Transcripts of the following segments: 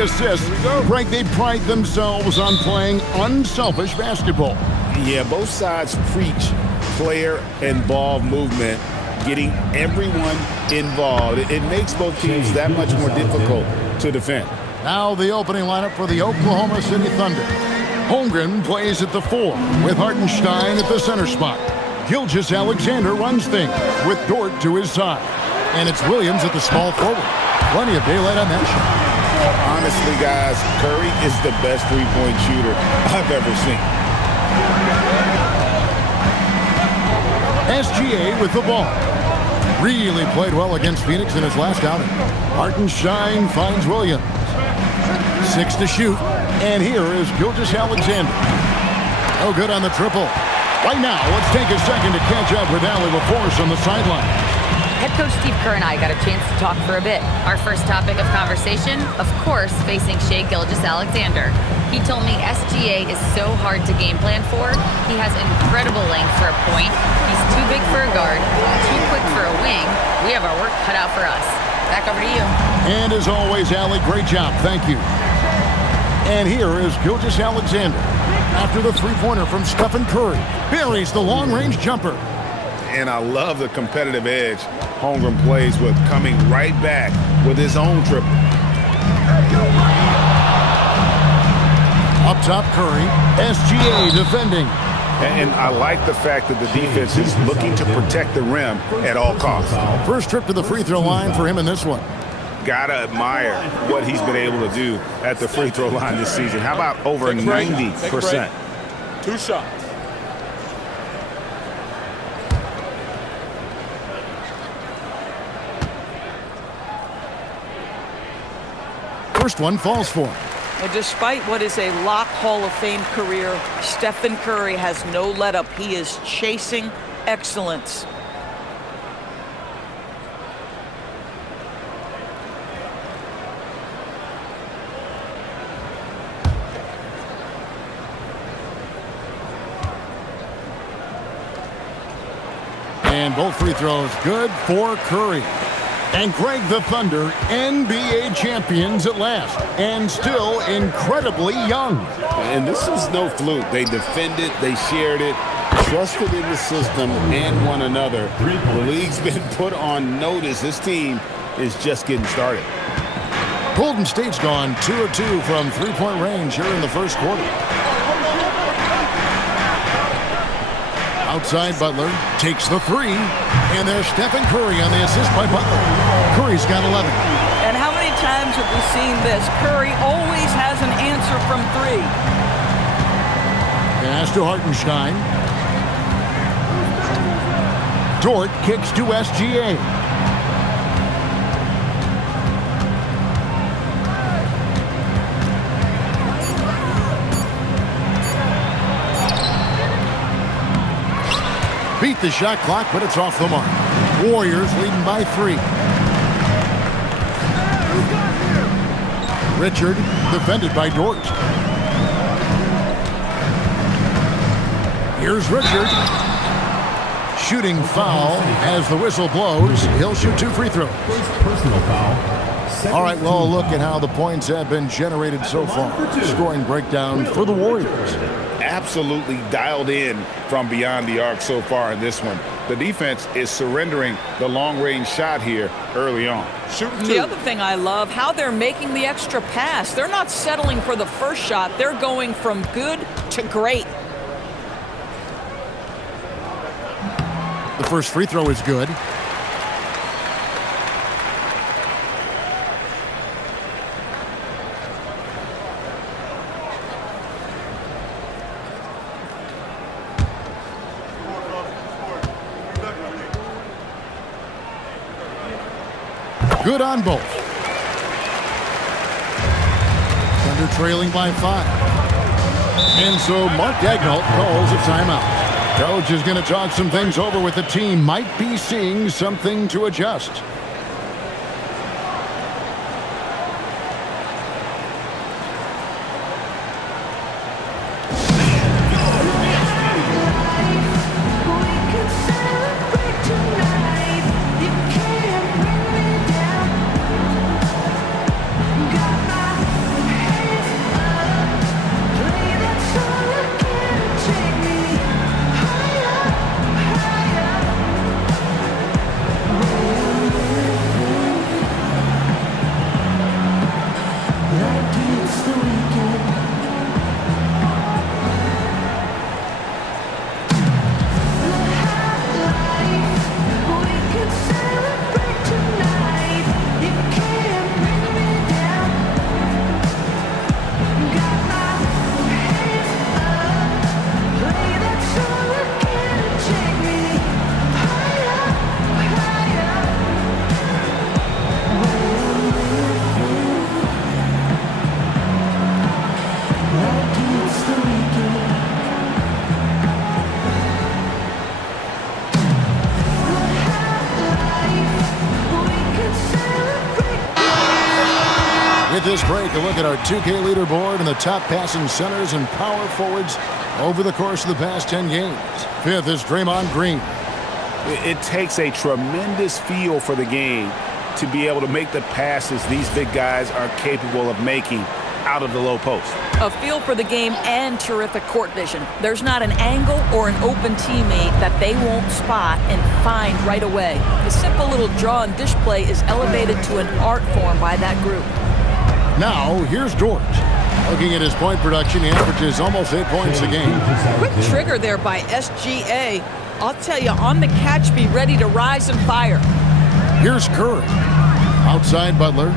the assists. Greg, they pride themselves on playing unselfish basketball. Yeah, both sides preach player and ball movement, getting everyone involved. It makes both teams that much more difficult to defend. Now the opening lineup for the Oklahoma City Thunder. Holmgren plays at the 4 with Hartenstein at the center spot. Gilgeous-Alexander runs things with Dort to his side. And it's Williams at the small forward. Plenty of daylight on that shot. Honestly, guys, Curry is the best three-point shooter I've ever seen. SGA with the ball. Really played well against Phoenix in his last outing. Hartenstein finds Williams. 6 to shoot. And here is Gilgeous-Alexander. No good on the triple. Right now, let's take a second to catch up with Allie LaForce on the sideline. Head coach Steve Kerr and I got a chance to talk for a bit. Our first topic of conversation, of course, facing Shai Gilgeous-Alexander. He told me SGA is so hard to game plan for. He has incredible length for a point. He's too big for a guard, too quick for a wing. We have our work cut out for us. Back over to you. And as always, Allie, great job. Thank you. And here is Gilgeous-Alexander. After the three-pointer from Stephen Curry. Buries the long-range jumper. And I love the competitive edge Holmgren plays with, coming right back with his own triple. Up top, Curry. SGA defending. And I like the fact that the defense is looking to protect the rim at all costs. First trip to the free throw line for him in this one. Gotta admire what he's been able to do at the free throw line this season. How about over 90%? 2 shots. First one falls for him. Well, despite what is a lock Hall of Fame career, Stephen Curry has no let-up. He is chasing excellence. And both free throws good for Curry. And Greg, the Thunder, NBA champions at last, and still incredibly young. And this is no fluke. They defended, they shared it, trusted in the system and one another. The league's been put on notice. This team is just getting started. Golden State's gone 2 of 2 from three-point range here in the first quarter. Outside, Butler takes the 3, and there's Stephen Curry on the assist by Butler. Curry's got 11. And how many times have we seen this? Curry always has an answer from 3. Pass to Hartenstein. Dort kicks to SGA. Beat the shot clock, but it's off the mark. Warriors leading by 3. Richard defended by Dort. Here's Richard. Shooting foul as the whistle blows. He'll shoot 2 free throws. Personal foul. All right, well, look at how the points have been generated so far. Scoring breakdown for the Warriors. Absolutely dialed in from beyond the arc so far in this one. The defense is surrendering the long-range shot here early on. The other thing I love, how they're making the extra pass. They're not settling for the first shot. They're going from good to great. The first free throw is good. Good on both. Thunder trailing by 5. And so Mark Daigneault calls a timeout. Coach is going to talk some things over with the team. Might be seeing something to adjust. take a look at our 2K leaderboard and the top passing centers and power forwards over the course of the past 10 games. Fifth is Draymond Green. It takes a tremendous feel for the game to be able to make the passes these big guys are capable of making out of the low post. A feel for the game and terrific court vision. There's not an angle or an open teammate that they won't spot and find right away. The simple little draw and dish play is elevated to an art form by that group. Now, here's Dort. Looking at his point production, he averages almost 8 points a game. Quick trigger there by SGA. I'll tell you, on the catch, be ready to rise and fire. Here's Curry. Outside Butler.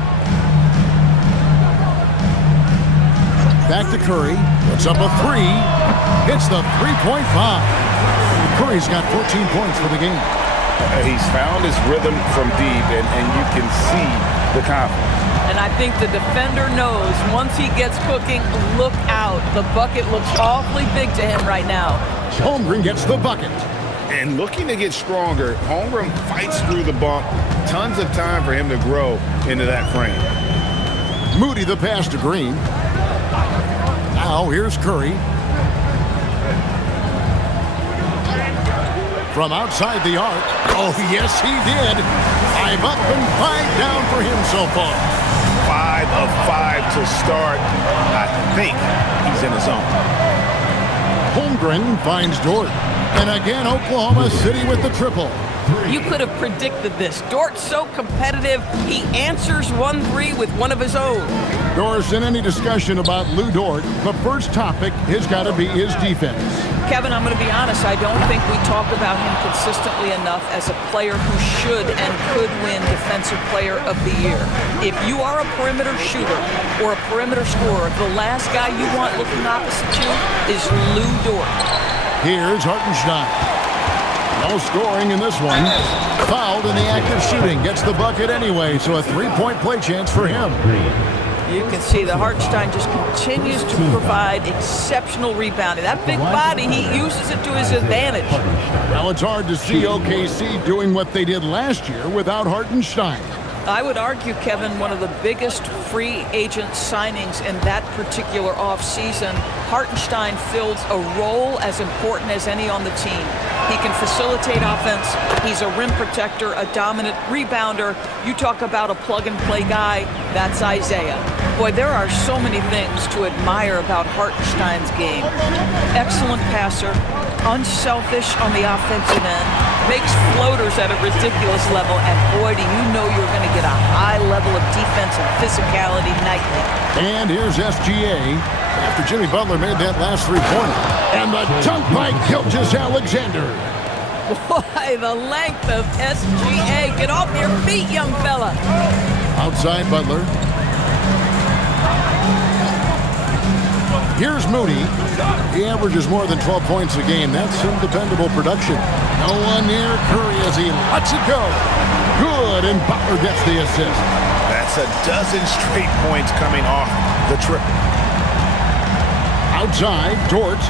Back to Curry. Puts up a three. Hits the three-point bomb. Curry's got 14 points for the game. He's found his rhythm from deep, and you can see the confidence. And I think the defender knows once he gets cooking, look out. The bucket looks awfully big to him right now. Holmgren gets the bucket. And looking to get stronger, Holmgren fights through the bump. Tons of time for him to grow into that frame. Moody the pass to Green. Now here's Curry. From outside the arc. Oh, yes, he did. 5 up and 5 down for him so far. 5 of 5 to start. I think he's in his zone. Holmgren finds Dort. And again, Oklahoma City with the triple. You could have predicted this. Dort's so competitive, he answers 1-3 with one of his own. Doris, in any discussion about Lou Dort, the first topic has got to be his defense. Kevin, I'm going to be honest. I don't think we talk about him consistently enough as a player who should and could win Defensive Player of the Year. If you are a perimeter shooter or a perimeter scorer, the last guy you want looking opposite you is Lou Dort. Here's Hartenstein. No scoring in this one. Fouled in the act of shooting. Gets the bucket anyway, so a three-point play chance for him. You can see the Hartenstein just continues to provide exceptional rebounding. That big body, he uses it to his advantage. Now it's hard to see OKC doing what they did last year without Hartenstein. I would argue, Kevin, one of the biggest free agent signings in that particular offseason. Hartenstein fills a role as important as any on the team. He can facilitate offense. He's a rim protector, a dominant rebounder. You talk about a plug-and-play guy, that's Isaiah. Boy, there are so many things to admire about Hartenstein's game. Excellent passer, unselfish on the offensive end, makes floaters at a ridiculous level, and boy, do you know you're going to get a high level of defense and physicality nightly. And here's SGA after Jimmy Butler made that last three-pointer. And the dunk by Gilgeous-Alexander. Boy, the length of SGA. Get off your feet, young fella. Outside Butler. Here's Moody. He averages more than 12 points a game. That's some dependable production. No one near Curry as he lets it go. Good, and Butler gets the assist. That's a dozen straight points coming off the triple. Outside, Dort.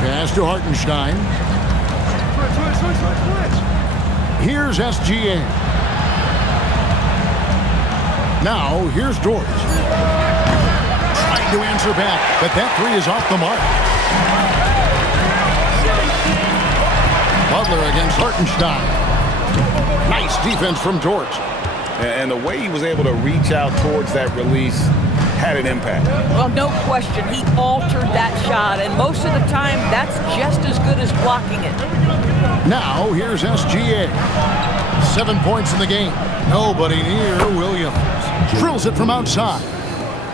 Pass to Hartenstein. Here's SGA. Now, here's Dort. Trying to answer back, but that three is off the mark. Butler against Hartenstein. Nice defense from Dort. And the way he was able to reach out towards that release had an impact. Well, no question. He altered that shot, and most of the time, that's just as good as blocking it. Now, here's SGA. 7 points in the game. Nobody near Williams. Drills it from outside.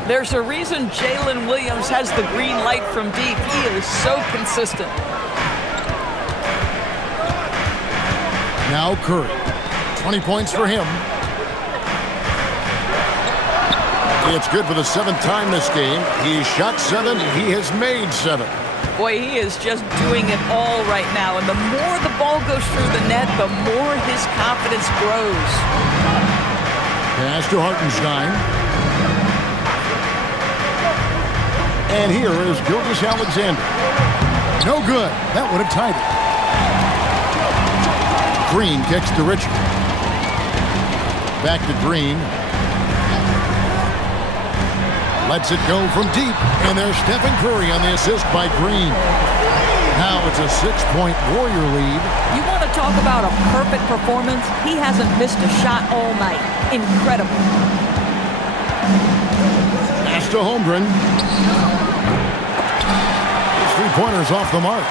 There's a reason Jalen Williams has the green light from deep. He is so consistent. Now Curry. 20 points for him. It's good for the 7th time this game. He shot 7. He has made 7. Boy, he is just doing it all right now. And the more the ball goes through the net, the more his confidence grows. Pass to Hartenstein. And here is Gilgeous-Alexander. No good. That would have tied it. Green kicks to Richard. Back to Green. Lets it go from deep, and there's Stephen Curry on the assist by Green. Now it's a 6-point Warrior lead. You want to talk about a perfect performance? He hasn't missed a shot all night. Incredible. Pass to Holmgren. His three-pointer's off the mark.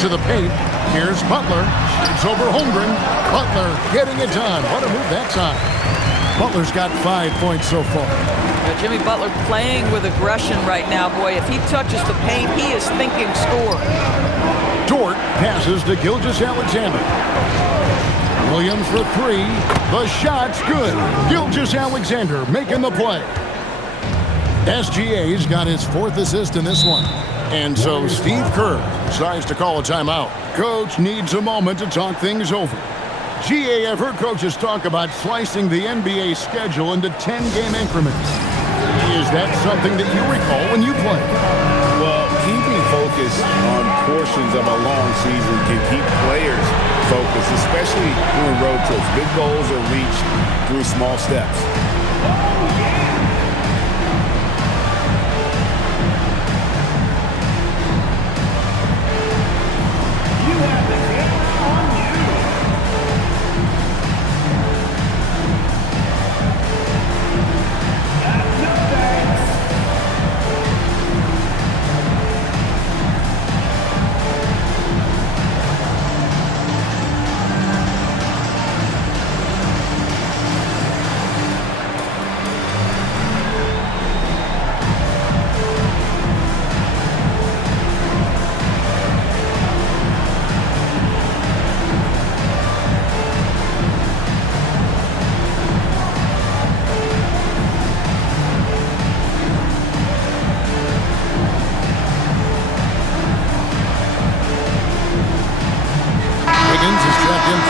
To the paint. Here's Butler. Shoots over Holmgren. Butler getting it done. What a move that time. Butler's got 5 points so far. Jimmy Butler playing with aggression right now, boy. If he touches the paint, he is thinking score. Dort passes to Gilgeous-Alexander. Williams for three. The shot's good. Gilgeous-Alexander making the play. SGA's got his 4th assist in this one. And so Steve Kerr decides to call a timeout. Coach needs a moment to talk things over. GA, I've heard coaches talk about slicing the NBA schedule into 10-game increments. Is that something that you recall when you played? Well, keeping focus on portions of a long season can keep players focused, especially during road trips. Big goals are reached through small steps.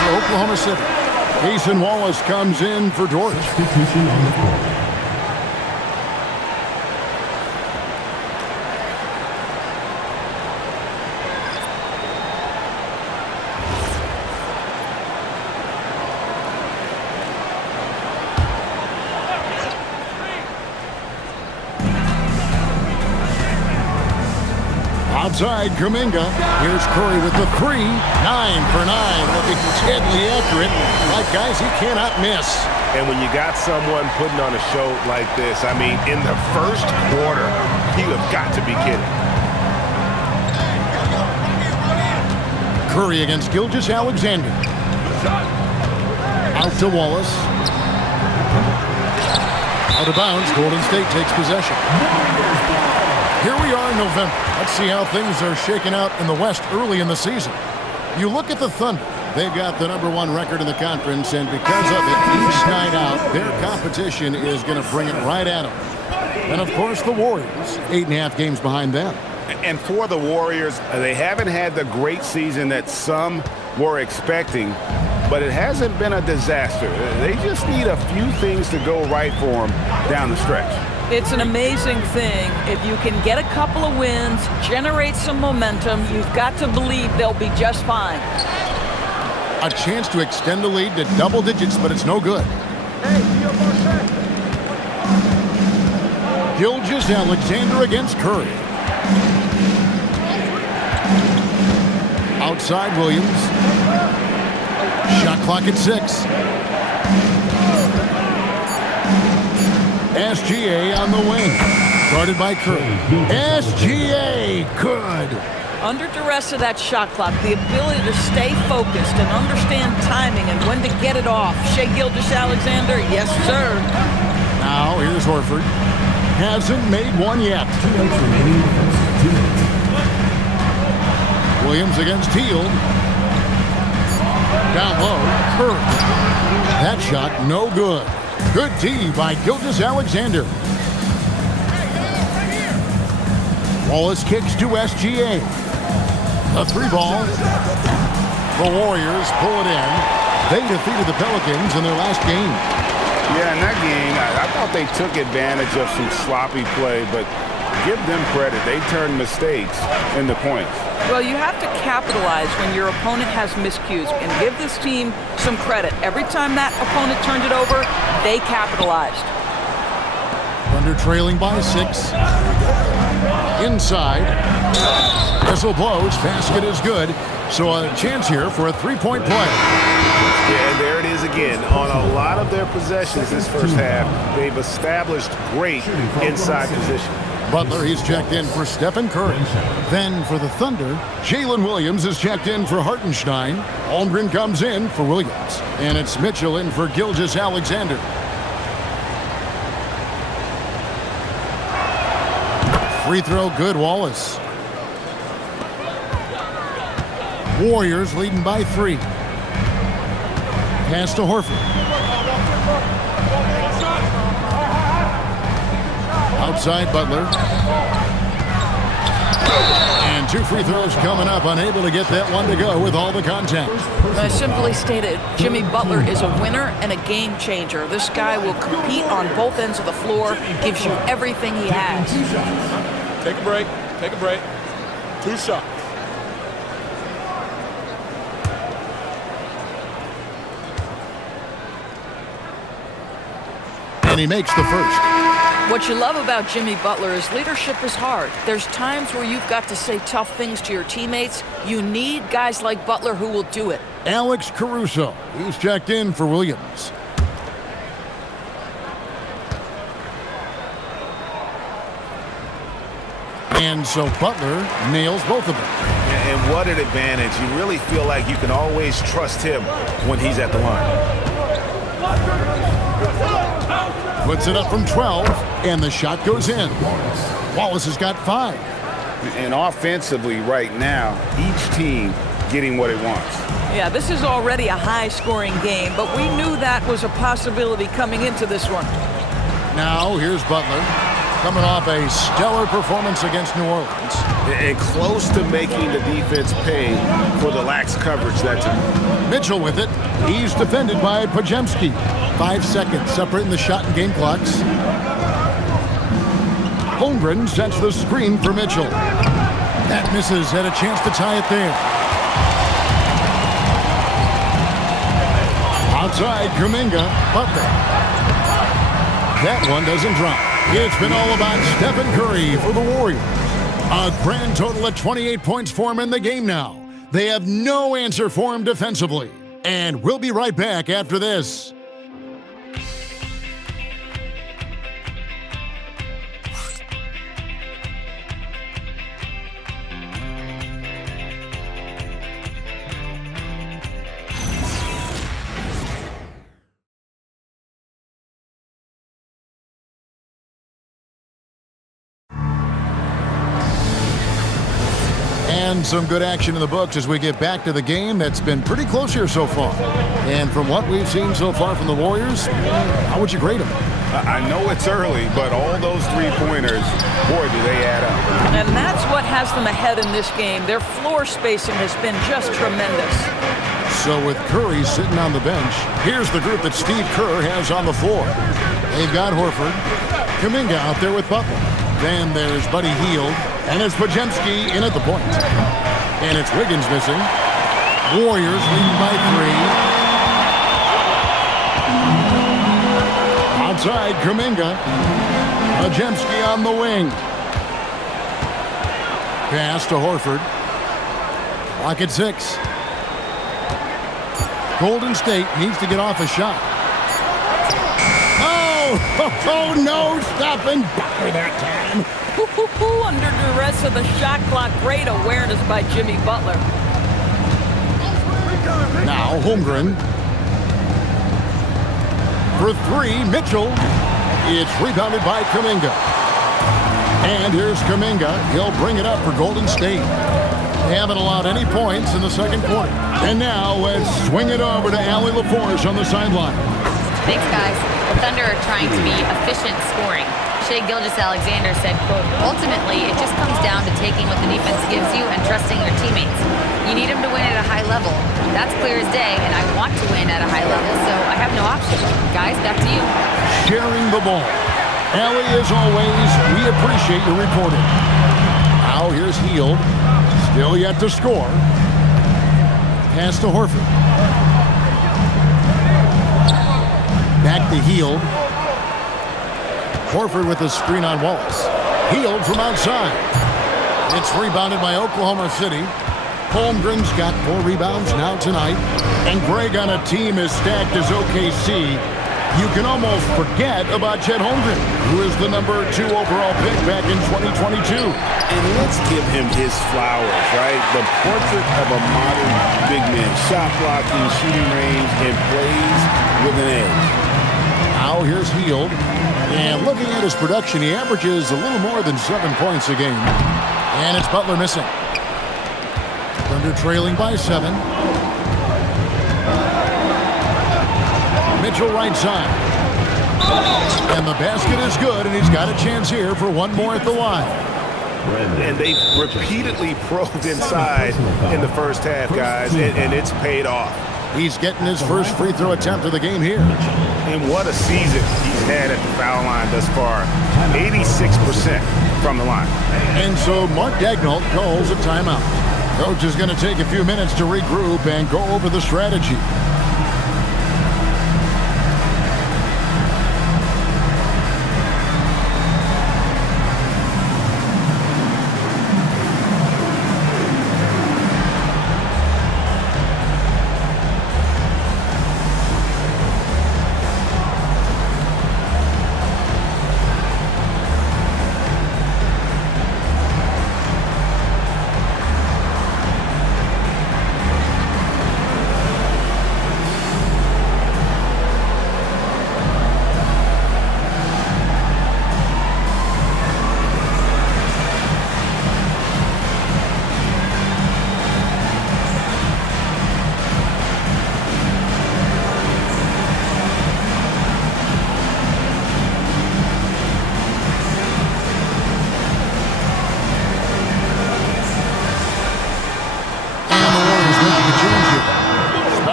Oklahoma City. Jason Wallace comes in for Dort. Substitution on the court. Outside Kuminga. Here's Curry with the three. 9 for 9. Looking deadly accurate. Like, guys, he cannot miss. And when you got someone putting on a show like this, I mean, in the first quarter, you have got to be kidding. Curry against Gilgeous-Alexander. Out to Wallace. Out of bounds. Golden State takes possession. Here we are in November. Let's see how things are shaking out in the West early in the season. You look at the Thunder. They've got the #1 record in the conference, and because of it, each night out, their competition is going to bring it right at them. And, of course, the Warriors, 8.5 games behind them. And for the Warriors, they haven't had the great season that some were expecting, but it hasn't been a disaster. They just need a few things to go right for them down the stretch. It's an amazing thing. If you can get a couple of wins, generate some momentum, you've got to believe they'll be just fine. A chance to extend the lead to double digits, but it's no good. Gilgeous-Alexander against Curry. Outside Williams. Shot clock at 6. SGA on the wing. Guarded by Curry. SGA, good. Under duress of that shot clock, the ability to stay focused and understand timing and when to get it off. Shai Gilgeous-Alexander, yes, sir. Now, here's Horford. Hasn't made one yet. 2 minutes remaining in the first. 2 minutes. Williams against Hield. Down low, Curry. That shot, no good. Good D by Gilgeous-Alexander. Wallace kicks to SGA. The 3-ball. The Warriors pull it in. They defeated the Pelicans in their last game. Yeah, in that game, I thought they took advantage of some sloppy play, but give them credit. They turn mistakes into points. Well, you have to capitalize when your opponent has miscues, and give this team some credit. Every time that opponent turned it over, they capitalized. Thunder trailing by 6. Inside. Whistle blows. Basket is good. So a chance here for a three-point play. Yeah, and there it is again. On a lot of their possessions this first half, they've established great inside position. Butler, he's checked in for Stephen Curry. Then for the Thunder, Jalen Williams is checked in for Hartenstein. Holmgren comes in for Williams. And it's Mitchell in for Gilgeous-Alexander. Free throw good, Wallace. Warriors leading by 3. Pass to Horford. Outside Butler. And 2 free throws coming up. Unable to get that one to go with all the contact. Simply stated, Jimmy Butler is a winner and a game changer. This guy will compete on both ends of the floor, gives you everything he has. Take a break. Take a break. 2 shots. And he makes the first. What you love about Jimmy Butler is leadership is hard. There's times where you've got to say tough things to your teammates. You need guys like Butler who will do it. Alex Caruso, he's checked in for Williams. And so Butler nails both of them. And what an advantage. You really feel like you can always trust him when he's at the line. Puts it up from 12, and the shot goes in. Wallace has got 5. And offensively right now, each team getting what it wants. Yeah, this is already a high-scoring game, but we knew that was a possibility coming into this one. Now here's Butler, coming off a stellar performance against New Orleans. And close to making the defense pay for the lax coverage that time. Mitchell with it. He's defended by Podziemski. 5 seconds separating the shot and game clocks. Holmgren sets the screen for Mitchell. That misses. Had a chance to tie it there. Outside, Kuminga. Butler. That one doesn't drop. It's been all about Stephen Curry for the Warriors. A grand total of 28 points for him in the game now. They have no answer for him defensively. And we'll be right back after this. And some good action in the books as we get back to the game that's been pretty close here so far. And from what we've seen so far from the Warriors, how would you grade them? I know it's early, but all those three-pointers, boy, do they add up. And that's what has them ahead in this game. Their floor spacing has been just tremendous. So with Curry sitting on the bench, here's the group that Steve Kerr has on the floor. They've got Horford, Kuminga out there with Butler. Then there's Buddy Hield, and it's Podziemski in at the point. And it's Wiggins missing. Warriors leading by 3. Outside, Kuminga. Podziemski on the wing. Pass to Horford. Clock at 6. Golden State needs to get off a shot. Oh, no, stopping Butler that time. Under duress of the shot clock, great awareness by Jimmy Butler. Now Holmgren. For 3, Mitchell. It's rebounded by Kuminga. And here's Kuminga. He'll bring it up for Golden State. They haven't allowed any points in the second quarter. And now let's swing it over to Allie LaForge on the sideline. Thanks, guys. The Thunder are trying to be efficient scoring. Shai Gilgeous-Alexander said, quote, ultimately, it just comes down to taking what the defense gives you and trusting your teammates. You need them to win at a high level. That's clear as day, and I want to win at a high level, so I have no option. Guys, back to you. Sharing the ball. Allie, as always, we appreciate your reporting. Now here's Hield. Still yet to score. Pass to Horford. Back to Hield. Horford with a screen on Wallace. Hield from outside. It's rebounded by Oklahoma City. Holmgren's got 4 rebounds now tonight. And Greg, on a team as stacked as OKC, you can almost forget about Chet Holmgren, who is the number 2 overall pick back in 2022. And let's give him his flowers, right? The portrait of a modern big man. Shot blocking, shooting range, and plays with an edge. Now here's Hield. And looking at his production, he averages a little more than 7 points a game. And it's Butler missing. Thunder trailing by 7. Mitchell right side. And the basket is good, and he's got a chance here for one more at the line. And they've repeatedly probed inside in the first half, guys, and it's paid off. He's getting his first free throw attempt of the game here. And what a season he's had at the foul line thus far. 86% from the line. And so Mark Daigneault calls a timeout. Coach is going to take a few minutes to regroup and go over the strategy.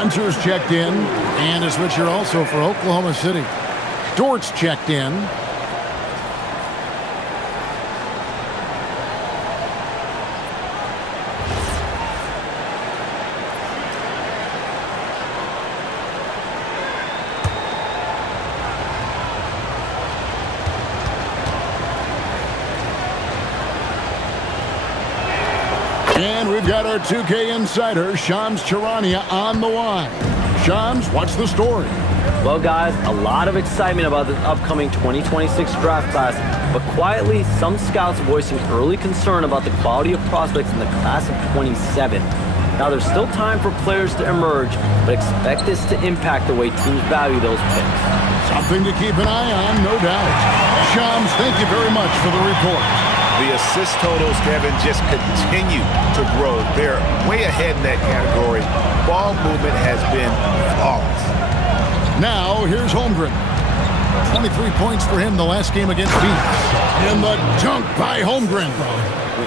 Spencer's checked in, and a switcher also for Oklahoma City. Dort's checked in. And we've got our 2K insider, Shams Charania, on the line. Shams, what's the story? Well, guys, a lot of excitement about this upcoming 2026 draft class, but quietly, some scouts voicing early concern about the quality of prospects in the class of 27. Now, there's still time for players to emerge, but expect this to impact the way teams value those picks. Something to keep an eye on, no doubt. Shams, thank you very much for the report. The assist totals, Kevin, just continue to grow. They're way ahead in that category. Ball movement has been flawless. Now, here's Holmgren. 23 points for him the last game against Phoenix. And the dunk by Holmgren.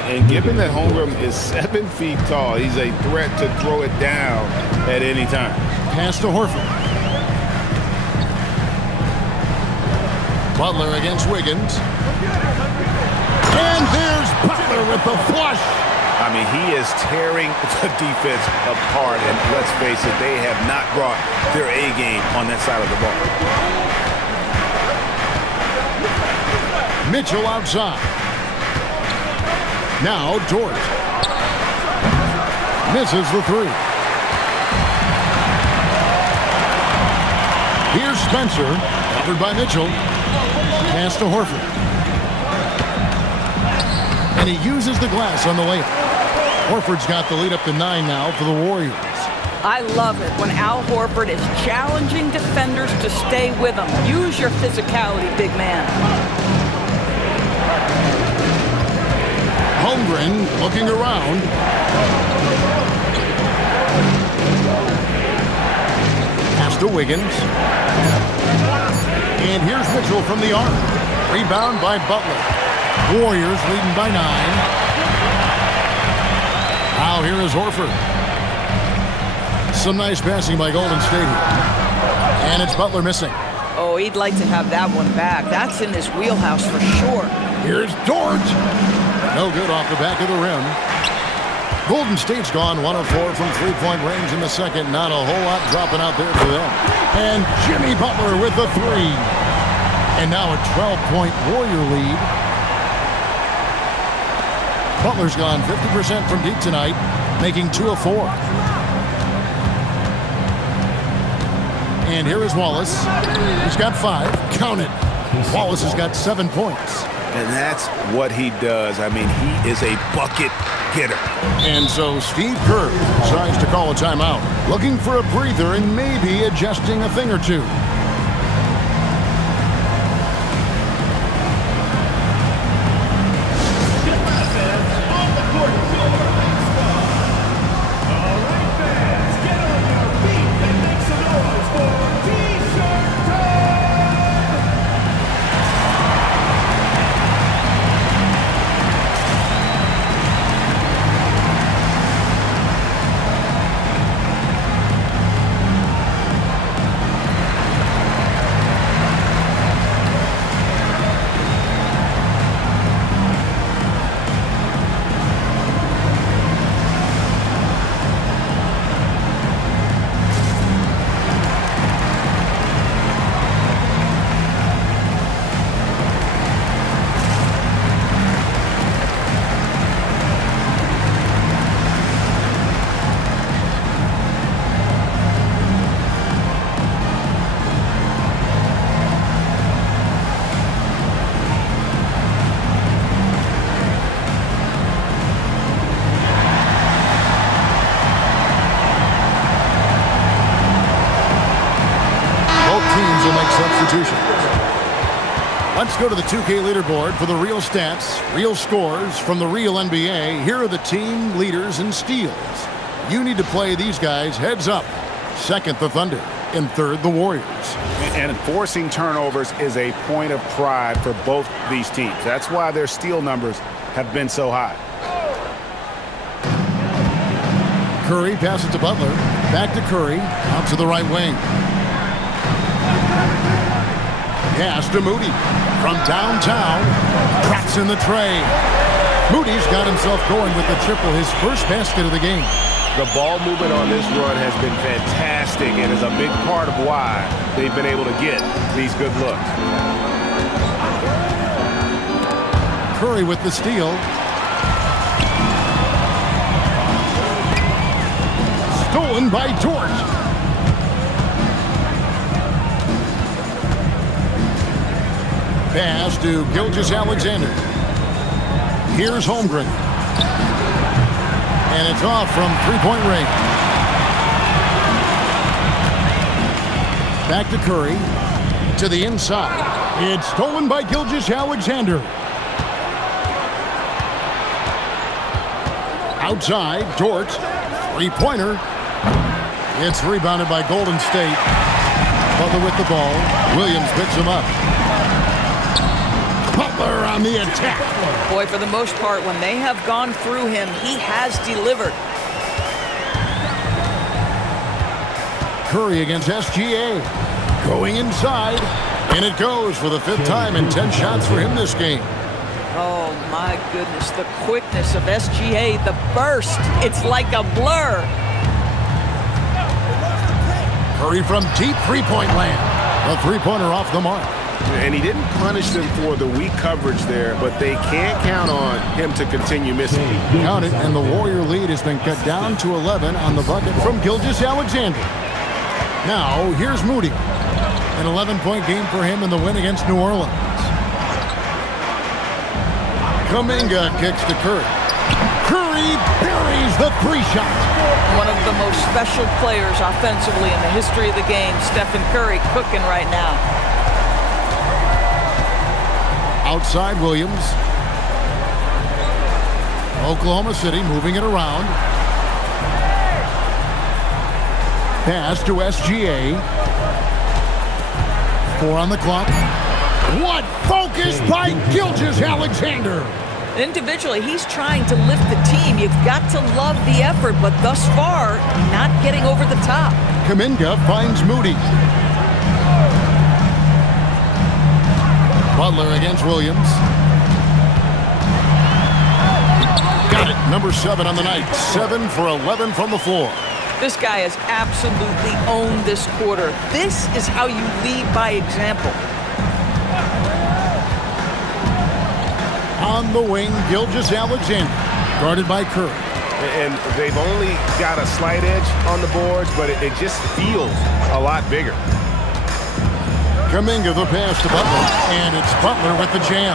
And given that Holmgren is 7 feet tall, he's a threat to throw it down at any time. Pass to Horford. Butler against Wiggins. And there's Butler with the flush. I mean, he is tearing the defense apart. And let's face it, they have not brought their A game on that side of the ball. Mitchell outside. Now Dort. Misses the 3. Here's Spencer. Covered by Mitchell. Pass to Horford. And he uses the glass on the layup. Horford's got the lead up to 9 now for the Warriors. I love it when Al Horford is challenging defenders to stay with him. Use your physicality, big man. Holmgren looking around. Pass to Wiggins. And here's Mitchell from the arc. Rebound by Butler. Warriors leading by 9. Now here is Horford. Some nice passing by Golden State. And it's Butler missing. Oh, he'd like to have that one back. That's in his wheelhouse for sure. Here's Dort. No good off the back of the rim. Golden State's gone 1 of 4 from three-point range in the second. Not a whole lot dropping out there for them. And Jimmy Butler with the three. And now a 12-point Warrior lead. Butler's gone 50% from deep tonight, making 2 of 4. And here is Wallace. He's got 5. Count it. Wallace has got 7 points. And that's what he does. I mean, he is a bucket getter. And so Steve Kerr decides to call a timeout, looking for a breather and maybe adjusting a thing or two. Let's go to the 2K leaderboard for the real stats, real scores from the real NBA. Here are the team leaders in steals. You need to play these guys heads up. Second, the Thunder. And third, the Warriors. And forcing turnovers is a point of pride for both these teams. That's why their steal numbers have been so high. Curry passes to Butler. Back to Curry. Out to the right wing. Pass to Moody. From downtown. Cracks in the tray. Moody's got himself going with the triple, his first basket of the game. The ball movement on this run has been fantastic and is a big part of why they've been able to get these good looks. Curry with the steal. Stolen by Dort. Pass to Gilgeous-Alexander. Here's Holmgren. And it's off from three-point range. Back to Curry. To the inside. It's stolen by Gilgeous-Alexander. Outside, Dort. Three-pointer. It's rebounded by Golden State. Butler with the ball. Williams picks him up. Butler on the attack. Boy, for the most part, when they have gone through him, he has delivered. Curry against SGA. Going inside. And it goes for the 5th time in 10 shots for him this game. Oh, my goodness. The quickness of SGA, the burst. It's like a blur. Curry from deep three-point land. A three-pointer off the mark. And he didn't punish them for the weak coverage there, but they can't count on him to continue missing. Count it, and the Warrior lead has been cut down to 11 on the bucket from Gilgeous-Alexander. Now, here's Moody. An 11-point game for him in the win against New Orleans. Kuminga kicks to Curry. Curry buries the three-shot. One of the most special players offensively in the history of the game, Stephen Curry, cooking right now. Outside Williams. Oklahoma City moving it around. Pass to SGA. 4 on the clock. What focus by Gilgeous-Alexander. Individually, he's trying to lift the team. You've got to love the effort, but thus far, not getting over the top. Kuminga finds Moody. Butler against Williams. Got it. Number 7 on the night. 7 for 11 from the floor. This guy has absolutely owned this quarter. This is how you lead by example. On the wing, Gilgeous-Alexander, guarded by Curry. And they've only got a slight edge on the boards, but it just feels a lot bigger. Kuminga the pass to Butler, and it's Butler with the jam.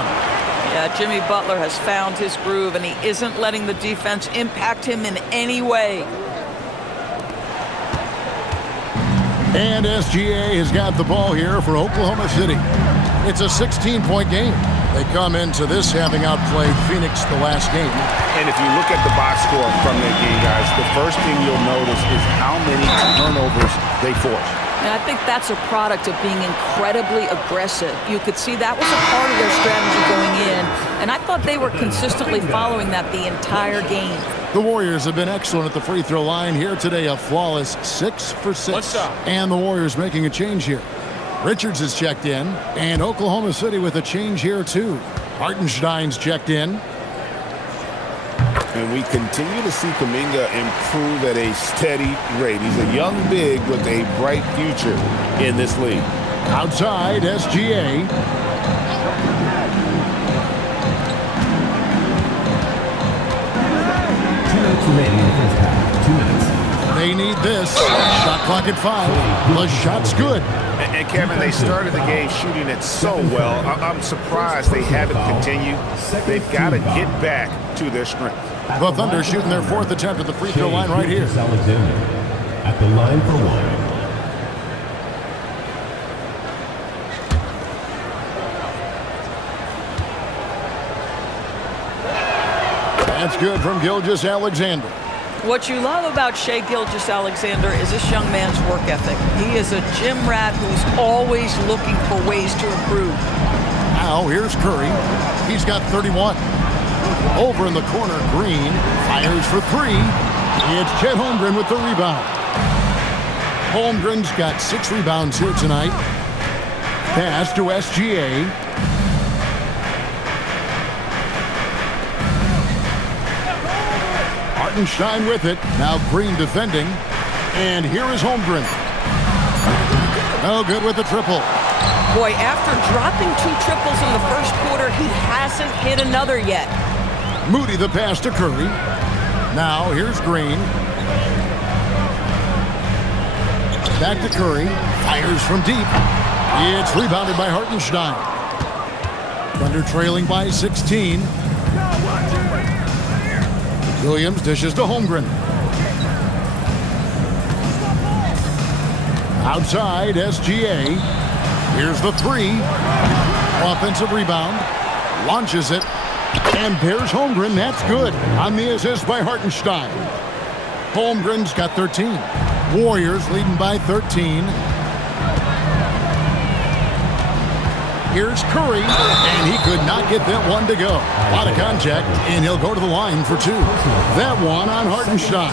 Yeah, Jimmy Butler has found his groove, and he isn't letting the defense impact him in any way. And SGA has got the ball here for Oklahoma City. It's a 16-point game. They come into this having outplayed Phoenix the last game. And if you look at the box score from that game, guys, the first thing you'll notice is how many turnovers they force. And I think that's a product of being incredibly aggressive. You could see that was a part of their strategy going in, and I thought they were consistently following that the entire game. The Warriors have been excellent at the free throw line here today, a flawless 6 for 6. And the Warriors making a change here. Richards is checked in, and Oklahoma City with a change here too. Hartenstein's checked in. And we continue to see Kuminga improve at a steady rate. He's a young big with a bright future in this league. Outside, SGA. 2 minutes remaining in the first half. 2 minutes. They need this. Shot clock at 5. The shot's good. And Kevin, they started the game shooting it so well. I'm surprised they haven't continued. They've got to get back to their strength. The Thunder shooting their 4th attempt at the free throw line right here. Alexander at the line for 1. That's good from Gilgeous-Alexander. What you love about Shai Gilgeous-Alexander is this young man's work ethic. He is a gym rat who's always looking for ways to improve. Now here's Curry. He's got 31. Over in the corner, Green fires for 3. It's Chet Holmgren with the rebound. Holmgren's got 6 rebounds here tonight. Pass to SGA. Hartenstein with it. Now Green defending. And here is Holmgren. No good with the triple. Boy, after dropping 2 triples in the first quarter, he hasn't hit another yet. Moody the pass to Curry. Now here's Green. Back to Curry. Fires from deep. It's rebounded by Hartenstein. Thunder trailing by 16. Williams dishes to Holmgren. Outside, SGA. Here's the 3. Offensive rebound. Launches it. And there's Holmgren. That's good. On the assist by Hartenstein. Holmgren's got 13. Warriors leading by 13. Here's Curry. And he could not get that one to go. A lot of contact. And he'll go to the line for 2. That one on Hartenstein.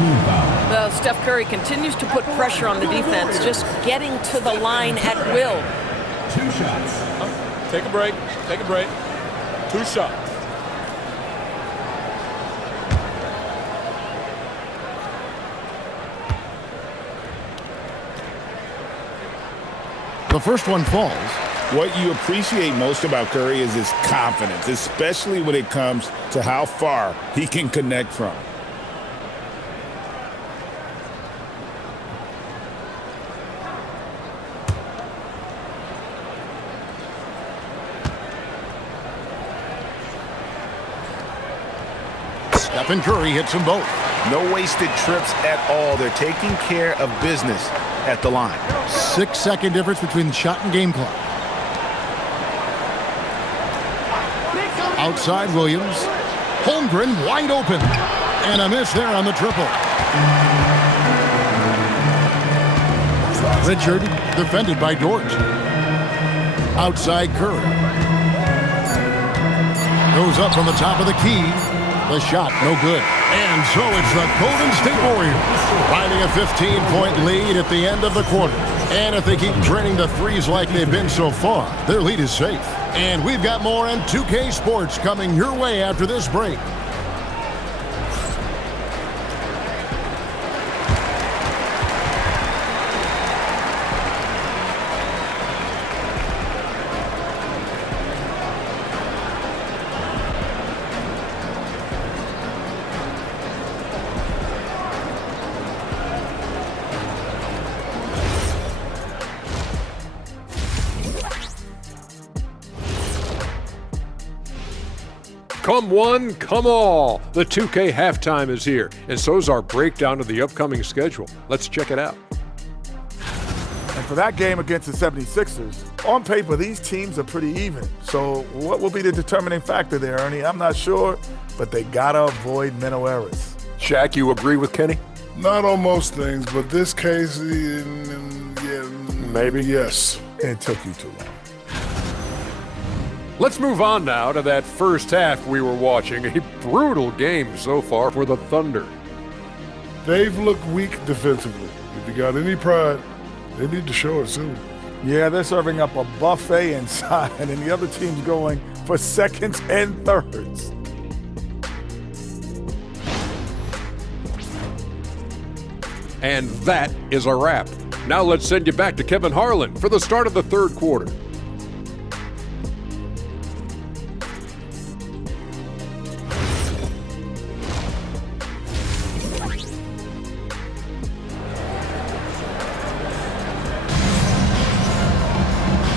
Well, Steph Curry continues to put pressure on the defense, just getting to the line at will. 2 shots. Take a break. Take a break. 2 shots. The first one falls. What you appreciate most about Curry is his confidence, especially when it comes to how far he can connect from. Stephen Curry hits them both. No wasted trips at all. They're taking care of business at the line. 6-second difference between the shot and game clock. Outside Williams. Holmgren wide open. And a miss there on the triple. Richard defended by Dort. Outside Curry. Goes up from the top of the key. The shot no good. And so it's the Golden State Warriors riding a 15-point lead at the end of the quarter. And if they keep draining the threes like they've been so far, their lead is safe. And we've got more on 2K Sports coming your way after this break. Come one, come all. The 2K halftime is here, and so is our breakdown of the upcoming schedule. Let's check it out. And for that game against the 76ers, on paper, these teams are pretty even. So what will be the determining factor there, Ernie? I'm not sure, but they got to avoid mental errors. Shaq, you agree with Kenny? Not on most things, but this case, yeah, maybe. Yes. It took you too long. Let's move on now to that first half we were watching. A brutal game so far for the Thunder. They've looked weak defensively. If you got any pride, they need to show it soon. Yeah, they're serving up a buffet inside, and the other team's going for seconds and thirds. And that is a wrap. Now let's send you back to Kevin Harlan for the start of the third quarter.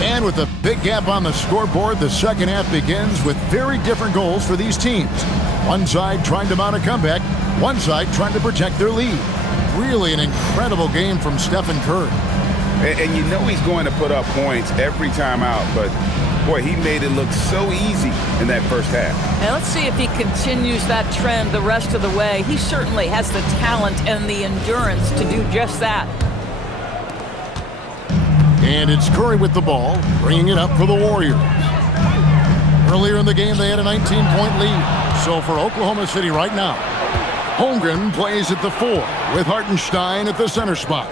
And with a big gap on the scoreboard, the second half begins with very different goals for these teams. One side trying to mount a comeback, one side trying to protect their lead. Really an incredible game from Stephen Curry. And you know he's going to put up points every time out, but boy, he made it look so easy in that first half. Now let's see if he continues that trend the rest of the way. He certainly has the talent and the endurance to do just that. And it's Curry with the ball, bringing it up for the Warriors. Earlier in the game, they had a 19-point lead. So for Oklahoma City right now, Holmgren plays at the 4 with Hartenstein at the center spot.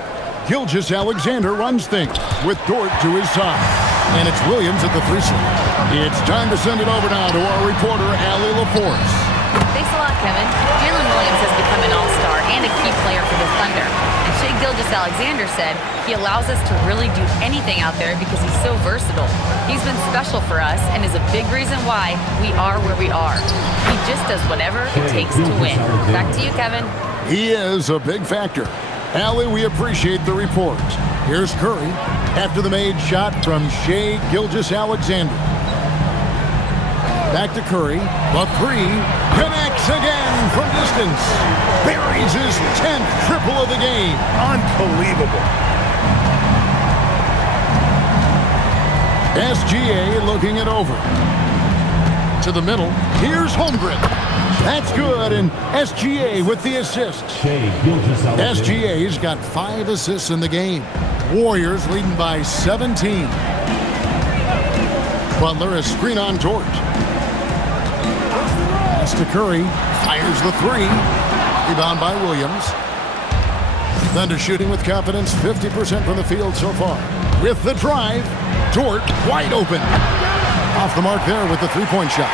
Gilgeous-Alexander runs things with Dort to his side. And it's Williams at the 3 slot. It's time to send it over now to our reporter, Allie LaForce. Thanks a lot, Kevin. Jalen Williams has become an all-star and a key player for the Thunder. And Shai Gilgeous-Alexander said he allows us to really do anything out there because he's so versatile. He's been special for us and is a big reason why we are where we are. He just does whatever it takes to win. Back to you, Kevin. He is a big factor. Allie, we appreciate the report. Here's Curry after the made shot from Shai Gilgeous-Alexander. Back to Curry. The 3 connects again from distance. Buries his 10th triple of the game. Unbelievable. SGA looking it over. To the middle. Here's Holmgren. That's good, and SGA with the assist. SGA's got 5 assists in the game. Warriors leading by 17. Butler a screen on Dort. Pass to Curry. Fires the 3. Rebound by Williams. Thunder shooting with confidence, 50% from the field so far. With the drive, Dort wide open. Off the mark there with the 3-point shot.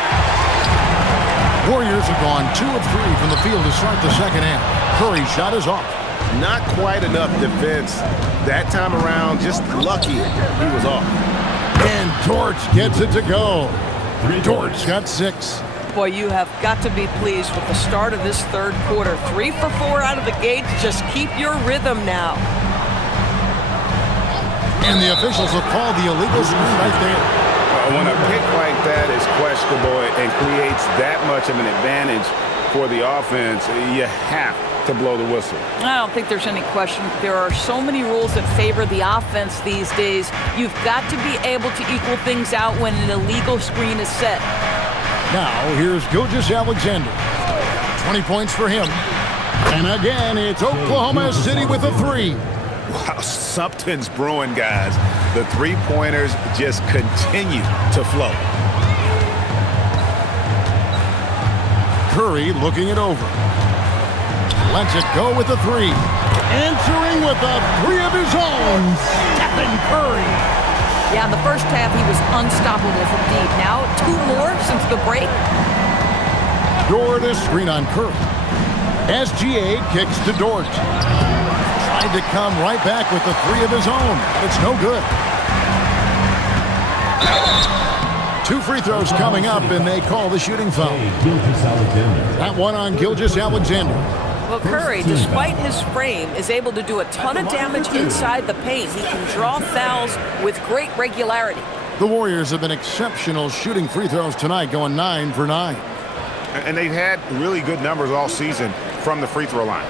Warriors have gone 2 of 3 from the field to start the second half. Curry's shot is off. Not quite enough defense that time around. Just lucky he was off. And Dort gets it to go. Dort's got 6. Boy, you have got to be pleased with the start of this third quarter. 3 for 4 out of the gate. Just keep your rhythm now. And the officials will call the illegal screen right there. When a pick like that is questionable and creates that much of an advantage for the offense, you have to blow the whistle. I don't think there's any question. There are so many rules that favor the offense these days. You've got to be able to equal things out when an illegal screen is set. Now, here's Gilgeous-Alexander. 20 points for him. And again, it's Oklahoma City with a 3. Wow, something's brewing, guys. The 3-pointers just continue to flow. Curry looking it over. Lets it go with the 3. Answering with a 3 of his own, Stephen Curry. Yeah, in the first half, he was unstoppable from deep. Now, 2 more since the break. Dort is screen on Curry. SGA kicks to Dort. Tried to come right back with the 3 of his own. It's no good. 2 free throws coming up, and they call the shooting foul. That one on Gilgeous-Alexander. Well, Curry, despite his frame, is able to do a ton of damage inside the paint. He can draw fouls with great regularity. The Warriors have been exceptional shooting free throws tonight, going 9 for 9. And they've had really good numbers all season from the free throw line.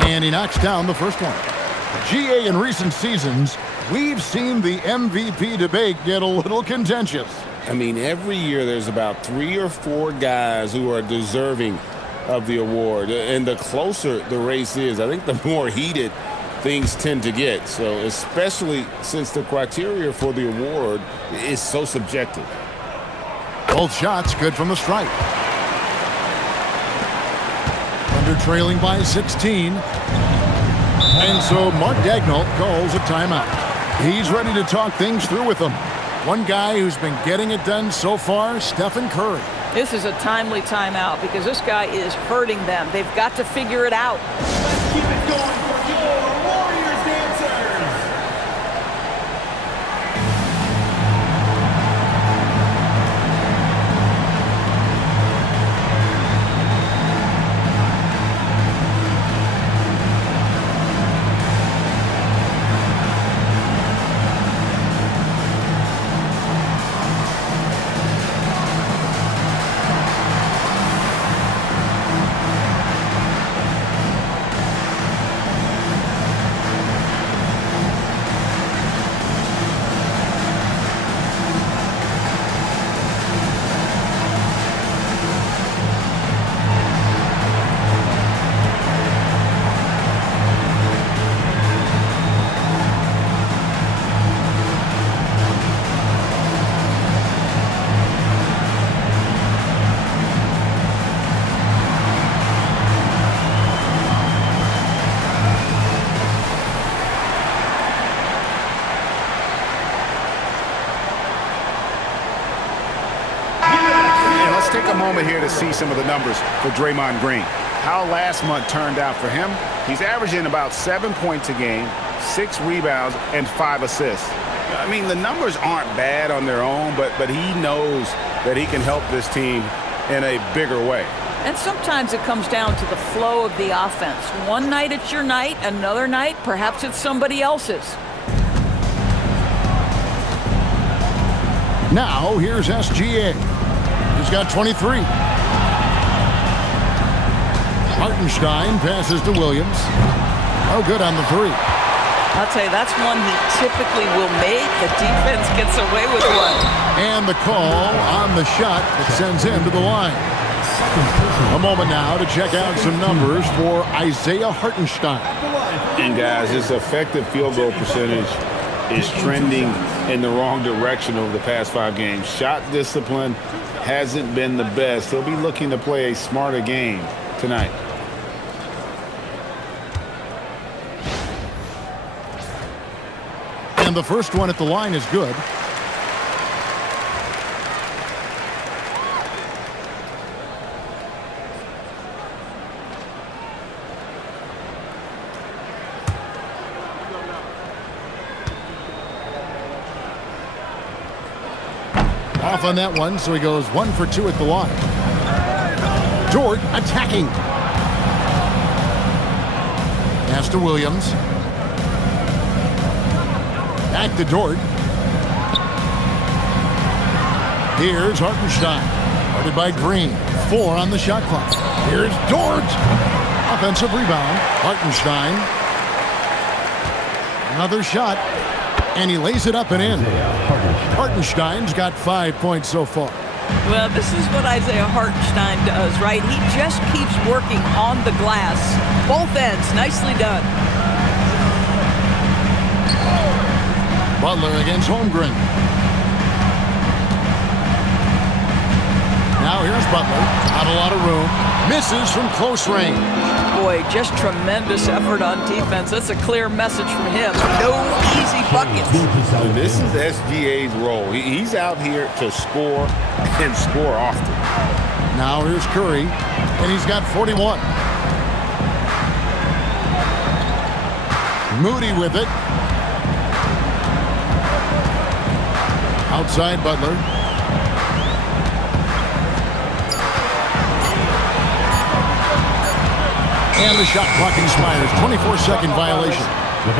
And he knocks down the first one. GA, in recent seasons, we've seen the MVP debate get a little contentious. I mean, every year there's about 3 or 4 guys who are deserving of the award. And the closer the race is, I think the more heated things tend to get. So especially since the criteria for the award is so subjective. Both shots good from the stripe. Under trailing by 16. And so Mark Daigneault calls a timeout. He's ready to talk things through with them. One guy who's been getting it done so far, Stephen Curry. This is a timely timeout because this guy is hurting them. They've got to figure it out. Let's keep it going for your Warriors dancers. Take a moment here to see some of the numbers for Draymond Green. How last month turned out for him. He's averaging about 7 points a game, 6 rebounds, and 5 assists. I mean, the numbers aren't bad on their own, but he knows that he can help this team in a bigger way. And sometimes it comes down to the flow of the offense. One night it's your night, another night perhaps it's somebody else's. Now here's SGA. He's got 23. Hartenstein passes to Williams. Oh, good on the 3. I'll tell you, that's one he typically will make. The defense gets away with one. And the call on the shot that sends him to the line. A moment now to check out some numbers for Isaiah Hartenstein. And guys, his effective field goal percentage is trending in the wrong direction over the past 5 games. Shot discipline hasn't been the best. He'll be looking to play a smarter game tonight. And the first one at the line is good. Off on that one, so he goes 1 for 2 at the line. Dort attacking. Pass to Williams. Back to Dort. Here's Hartenstein. Guarded by Green. 4 on the shot clock. Here's Dort. Offensive rebound. Hartenstein. Another shot. And he lays it up and in. Hartenstein's got 5 points so far. Well, this is what Isaiah Hartenstein does, right? He just keeps working on the glass. Both ends, nicely done. Butler against Holmgren. Now Now here's Butler. Not a lot of room. Misses from close range. Boy, just tremendous effort on defense. That's a clear message from him. No easy buckets. This is SGA's role. He's out here to score and score often. Now here's Curry, and he's got 41. Moody with it. Outside Butler. And the shot clock expires. 24-second violation.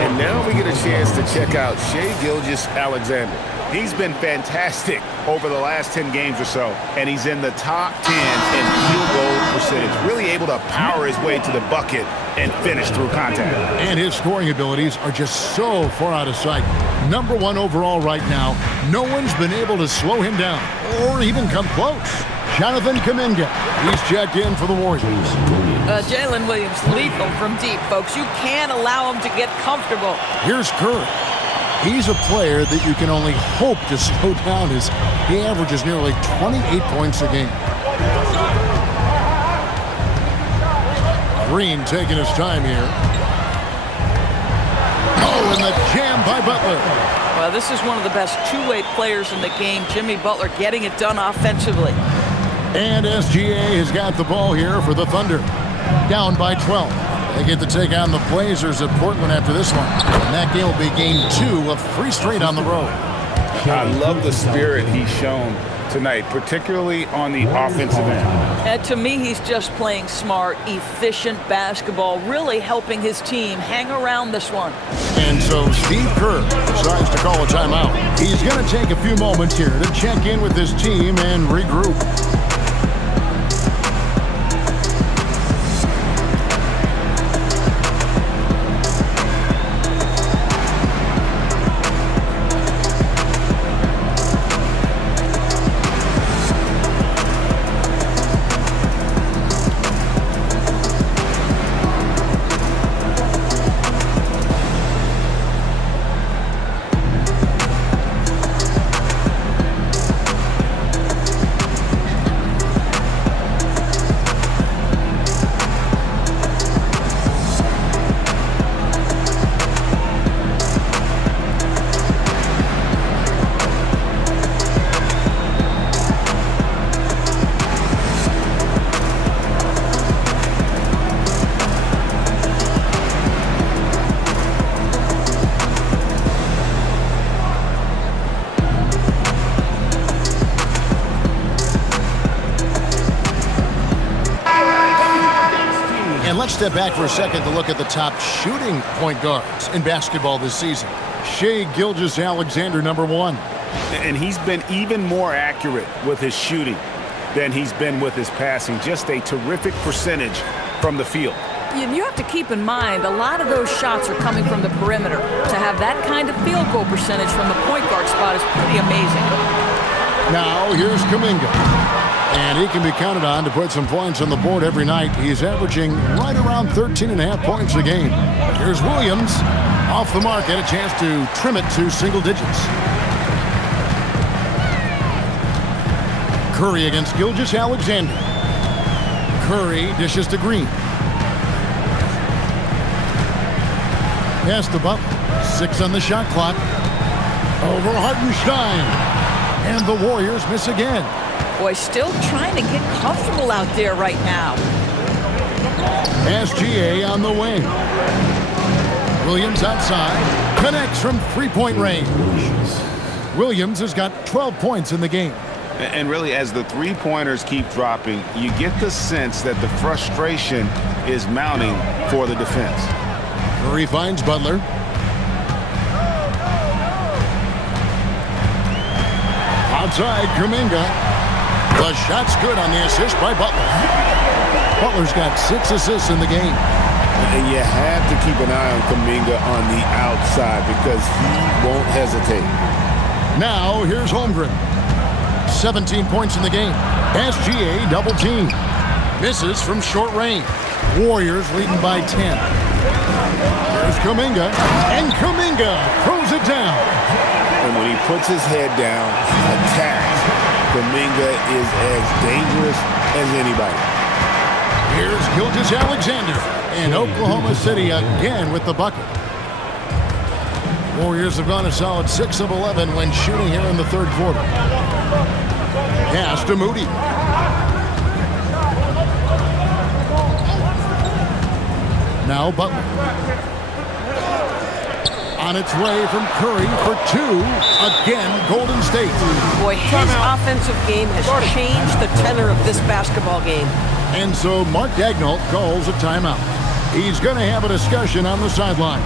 And now we get a chance to check out Shai Gilgeous-Alexander. He's been fantastic over the last 10 games or so, and he's in the top 10 in field goal percentage. Really able to power his way to the bucket and finish through contact. And his scoring abilities are just so far out of sight. Number 1 overall right now. No one's been able to slow him down or even come close. Jonathan Kuminga. He's checked in for the Warriors. Jalen Williams, lethal from deep, folks. You can't allow him to get comfortable. Here's Curry. He's a player that you can only hope to slow down as he averages nearly 28 points a game. Green taking his time here. Oh, and the jam by Butler. Well, this is one of the best two-way players in the game. Jimmy Butler getting it done offensively. And SGA has got the ball here for the Thunder. Down by 12. They get to take on the Blazers at Portland after this one. And that game will be game 2 of 3 straight on the road. I love the spirit he's shown tonight, particularly on the offensive end. And to me, he's just playing smart, efficient basketball, really helping his team hang around this one. And so Steve Kerr decides to call a timeout. He's going to take a few moments here to check in with his team and regroup. Let's step back for a second to look at the top shooting point guards in basketball this season. Shai Gilgeous-Alexander, number 1. And he's been even more accurate with his shooting than he's been with his passing. Just a terrific percentage from the field. You have to keep in mind, a lot of those shots are coming from the perimeter. To have that kind of field goal percentage from the point guard spot is pretty amazing. Now, here's Kuminga. And he can be counted on to put some points on the board every night. He's averaging right around 13.5 points a game. Here's Williams. Off the mark, had a chance to trim it to single digits. Curry against Gilgeous-Alexander. Curry dishes to Green. Pass to Butler. 6 on the shot clock. Over Hartenstein. And the Warriors miss again. Boy, still trying to get comfortable out there right now. SGA on the wing. Williams outside. Connects from three-point range. Williams has got 12 points in the game. And really, as the three-pointers keep dropping, you get the sense that the frustration is mounting for the defense. Curry finds Butler. Outside, Kuminga. The shot's good on the assist by Butler. Butler's got 6 assists in the game. And you have to keep an eye on Kuminga on the outside because he won't hesitate. Now, here's Holmgren. 17 points in the game. SGA double team. Misses from short range. Warriors leading by 10. Here's Kuminga. And Kuminga throws it down. And when he puts his head down, attacks. Kuminga is as dangerous as anybody. Here's Gilgeous-Alexander, and Oklahoma City again with the bucket. Warriors have gone a solid 6 of 11 when shooting here in the third quarter. Pass to Moody. Now Butler. On its way from Curry for 2. Again, Golden State. Boy, his offensive game has changed the tenor of this basketball game. And so Mark Daigneault calls a timeout. He's going to have a discussion on the sideline.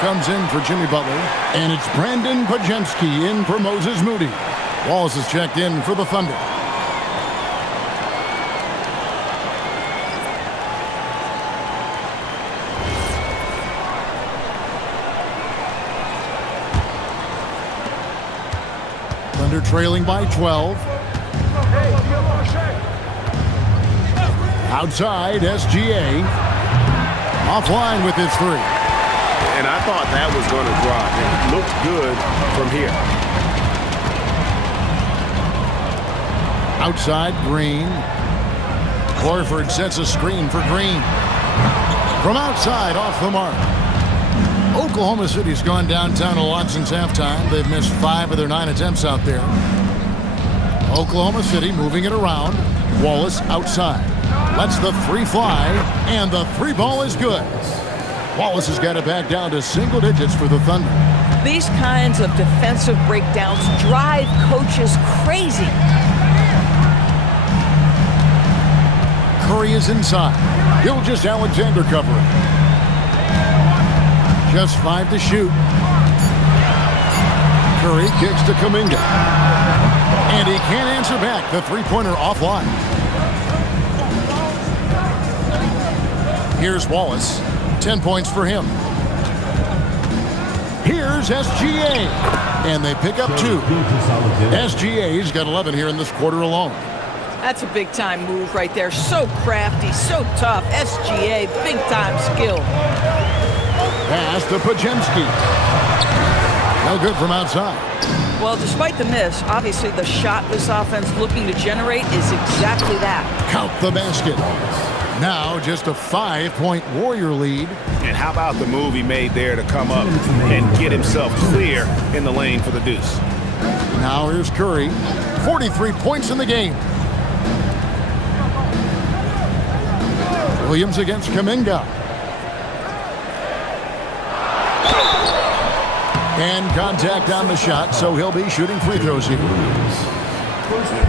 Comes in for Jimmy Butler, and it's Brandon Pajemski in for Moses Moody. Wallace is checked in for the Thunder. Thunder trailing by 12. Outside, SGA. Offline with his 3. And I thought that was going to drop. It looked good from here. Outside, Green. Horford sets a screen for Green. From outside, off the mark. Oklahoma City's gone downtown a lot since halftime. They've missed 5 of their 9 attempts out there. Oklahoma City moving it around. Wallace outside. Lets the 3 fly, and the 3 ball is good. Wallace has got it back down to single digits for the Thunder. These kinds of defensive breakdowns drive coaches crazy. Curry is inside. Gilgeous-Alexander covering. Just 5 to shoot. Curry kicks to Kuminga. And he can't answer back. The three-pointer offline. Here's Wallace. 10 points for him. Here's SGA. And they pick up 2. SGA's got 11 here in this quarter alone. That's a big-time move right there. So crafty, so tough. SGA, big-time skill. Pass to Pajemski. No good from outside. Well, despite the miss, obviously the shot this offense looking to generate is exactly that. Count the basket. Now just a 5-point Warrior lead. And how about the move he made there to come up and get himself clear in the lane for the deuce. Now here's Curry. 43 points in the game. Williams against Kuminga. And contact on the shot, so he'll be shooting free throws here.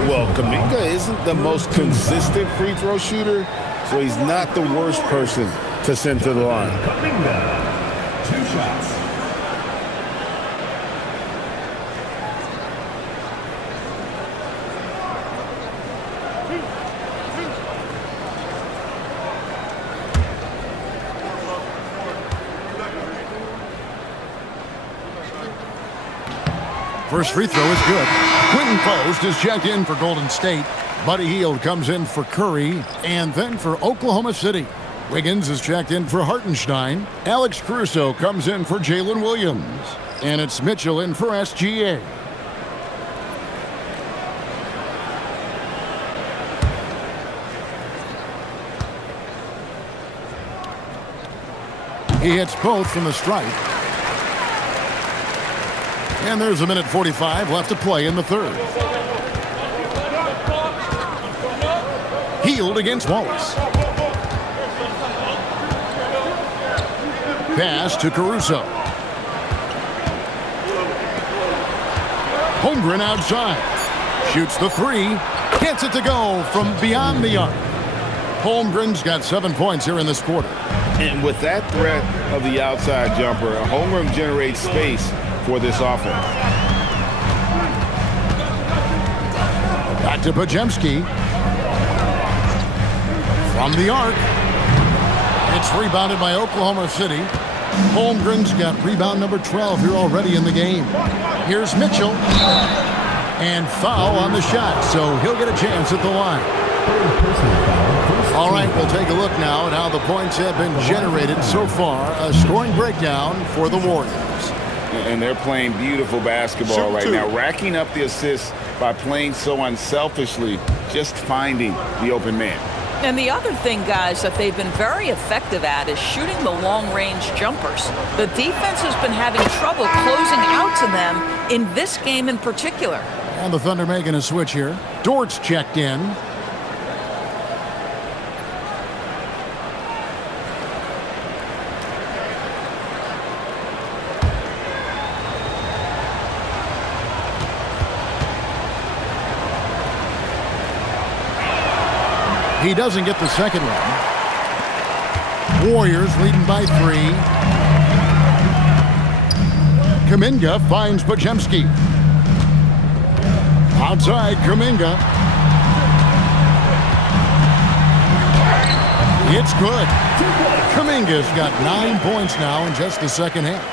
Well, Kuminga isn't the most consistent free throw shooter, so he's not the worst person to send to the line. Kuminga, 2 shots. First free throw is good. Quentin Post is checked in for Golden State. Buddy Hield comes in for Curry, and then for Oklahoma City. Wiggins is checked in for Hartenstein. Alex Caruso comes in for Jalen Williams. And it's Mitchell in for SGA. He hits both from the stripe. And there's a minute 45 left to play in the third. Healed against Wallace. Pass to Caruso. Holmgren outside. Shoots the three. Gets it to go from beyond the arc. Holmgren's got 7 points here in this quarter. And with that threat of the outside jumper, Holmgren generates space for this offense. Back to Podziemski. From the arc. It's rebounded by Oklahoma City. Holmgren's got rebound number 12 here already in the game. Here's Mitchell. And foul on the shot, so he'll get a chance at the line. All right, we'll take a look now at how the points have been generated so far. A scoring breakdown for the Warriors. And they're playing beautiful basketball right now, racking up the assists by playing so unselfishly, just finding the open man. And the other thing, guys, that they've been very effective at is shooting the long-range jumpers. The defense has been having trouble closing out to them in this game in particular. And the Thunder making a switch here. Dort's checked in. He doesn't get the second one. Warriors leading by 3. Kuminga finds Podziemski. Outside, Kuminga. It's good. Kuminga's got 9 points now in just the second half.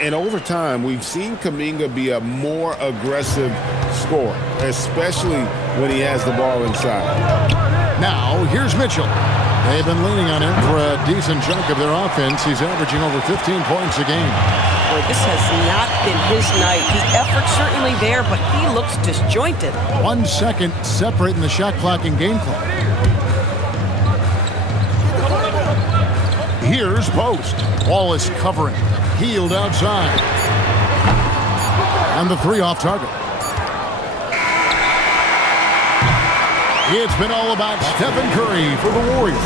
And over time, we've seen Kuminga be a more aggressive scorer, especially when he has the ball inside. Now, here's Mitchell. They've been leaning on him for a decent chunk of their offense. He's averaging over 15 points a game. Boy, this has not been his night. The effort's certainly there, but he looks disjointed. 1 second separating the shot clock and game clock. Here's Post. Wallace covering. Healed outside. And the 3 off target. It's been all about Stephen Curry for the Warriors.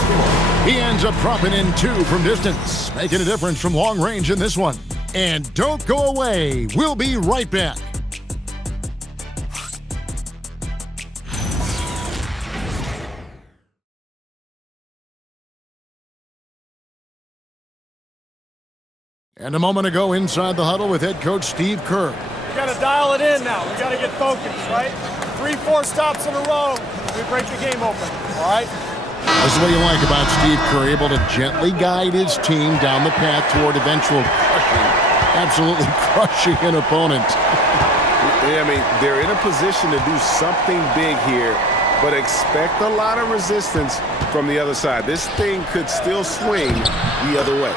He ends up dropping in 2 from distance, making a difference from long range in this one. And don't go away. We'll be right back. And a moment ago inside the huddle with head coach Steve Kerr. We got to dial it in now. We got to get focused, right? 3-4 stops in a row. We break the game open, all right? That's what you like about Steve Kerr, able to gently guide his team down the path toward eventual crushing, absolutely crushing an opponent. I mean, they're in a position to do something big here, but expect a lot of resistance from the other side. This thing could still swing the other way.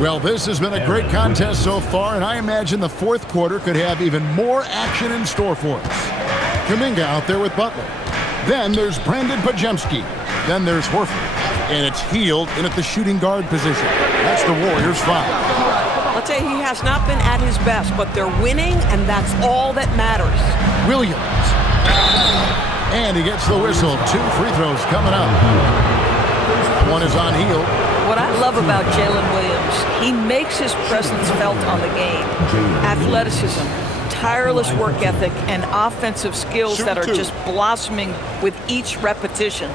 Well, this has been a great contest so far, and I imagine the fourth quarter could have even more action in store for us. Kuminga out there with Butler. Then there's Brandon Podziemski. Then there's Horford. And it's Healed in at the shooting guard position. That's the Warriors' 5. I'll tell you, he has not been at his best, but they're winning, and that's all that matters. Williams. And he gets the whistle. 2 free throws coming up. One is on Healed. What I love about Jalen Williams, he makes his presence felt on the game. Athleticism, tireless work ethic, and offensive skills that are just blossoming with each repetition.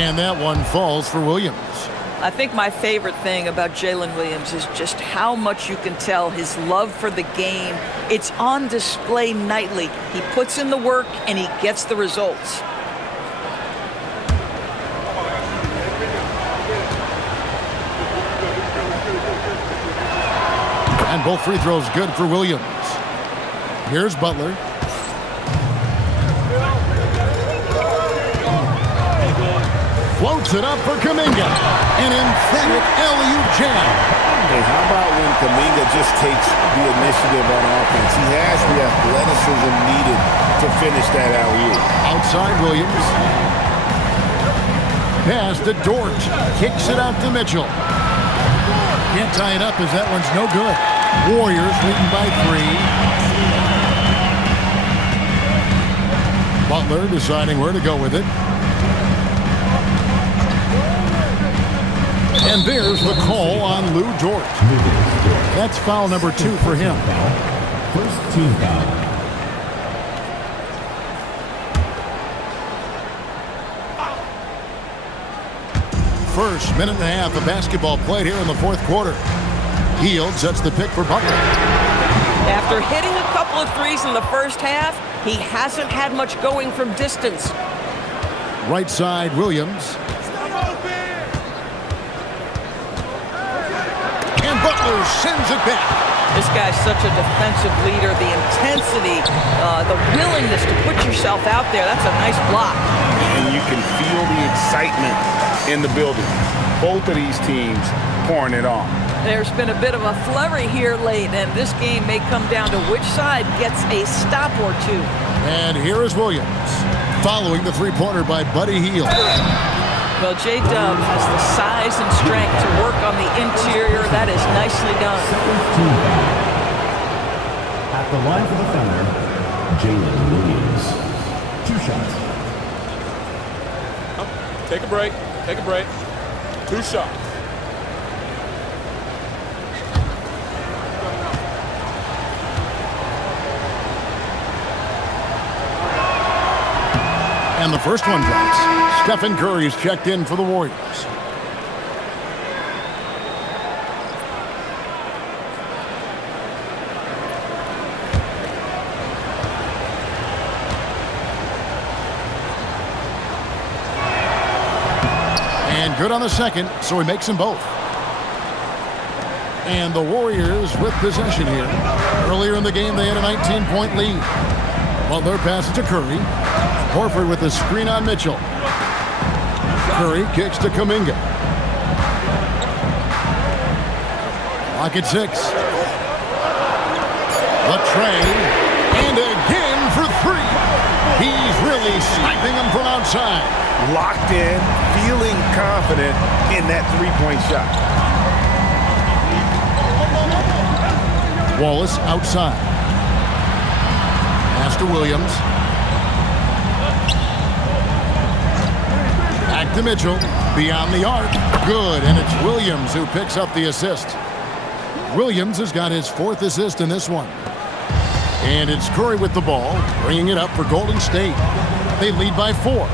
And that one falls for Williams. I think my favorite thing about Jalen Williams is just how much you can tell his love for the game. It's on display nightly. He puts in the work and he gets the results. And both free throws good for Williams. Here's Butler. Floats Puts it up for Kuminga. An emphatic alley-oop jam. Hey, how about when Kuminga just takes the initiative on offense? He has the athleticism needed to finish that alley-oop. Outside Williams. Pass to Dort. Kicks it out to Mitchell. Can't tie it up as that one's no good. Warriors leading by 3. Butler deciding where to go with it. And there's the call on Lou Dort. That's foul number 2 for him. First team foul. First minute and a half of basketball played here in the fourth quarter. Hield sets the pick for Butler. After hitting a couple of threes in the first half, he hasn't had much going from distance. Right side, Williams. And Butler sends it back. This guy's such a defensive leader. The intensity, the willingness to put yourself out there, that's a nice block. And you can feel the excitement in the building. Both of these teams pouring it on. There's been a bit of a flurry here late, and this game may come down to which side gets a stop or two. And here is Williams, following the three-pointer by Buddy Hield. Well, J-Dub has the size and strength to work on the interior. That is nicely done. At the line for the thunder, Jalen Williams. 2 shots. Take a break. Take a break. 2 shots. And the first one drops. Stephen Curry's checked in for the Warriors. And good on the second, so he makes them both. And the Warriors with possession here. Earlier in the game, they had a 19-point lead. Butler passes to Curry. Horford with the screen on Mitchell. Curry kicks to Kuminga. Lock at 6. Latrey. And again for 3. He's really sniping them from outside. Locked in, feeling confident in that three-point shot. Wallace outside. Pass to Williams. Back to Mitchell, beyond the arc. Good, and it's Williams who picks up the assist. Williams has got his 4th assist in this one. And it's Curry with the ball, bringing it up for Golden State. They lead by 4.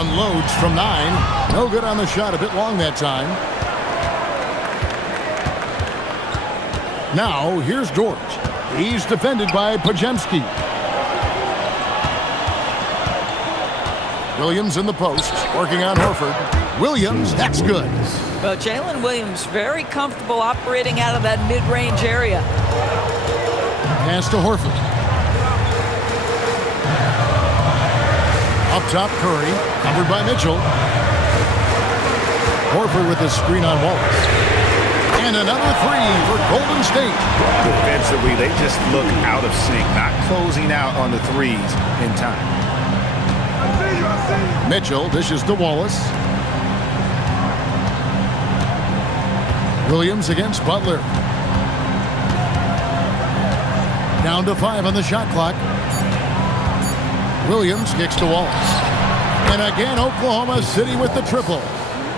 Unloads from 9. No good on the shot, a bit long that time. Now, here's Dort. He's defended by Podziemski. Williams in the post, working on Horford. Williams, that's good. Well, Jalen Williams very comfortable operating out of that mid-range area. Pass to Horford. Up top, Curry, covered by Mitchell. Horford with the screen on Wallace. And another 3 for Golden State. Defensively, they just look out of sync, not closing out on the threes in time. Mitchell dishes to Wallace. Williams against Butler. Down to 5 on the shot clock. Williams kicks to Wallace. And again, Oklahoma City with the triple.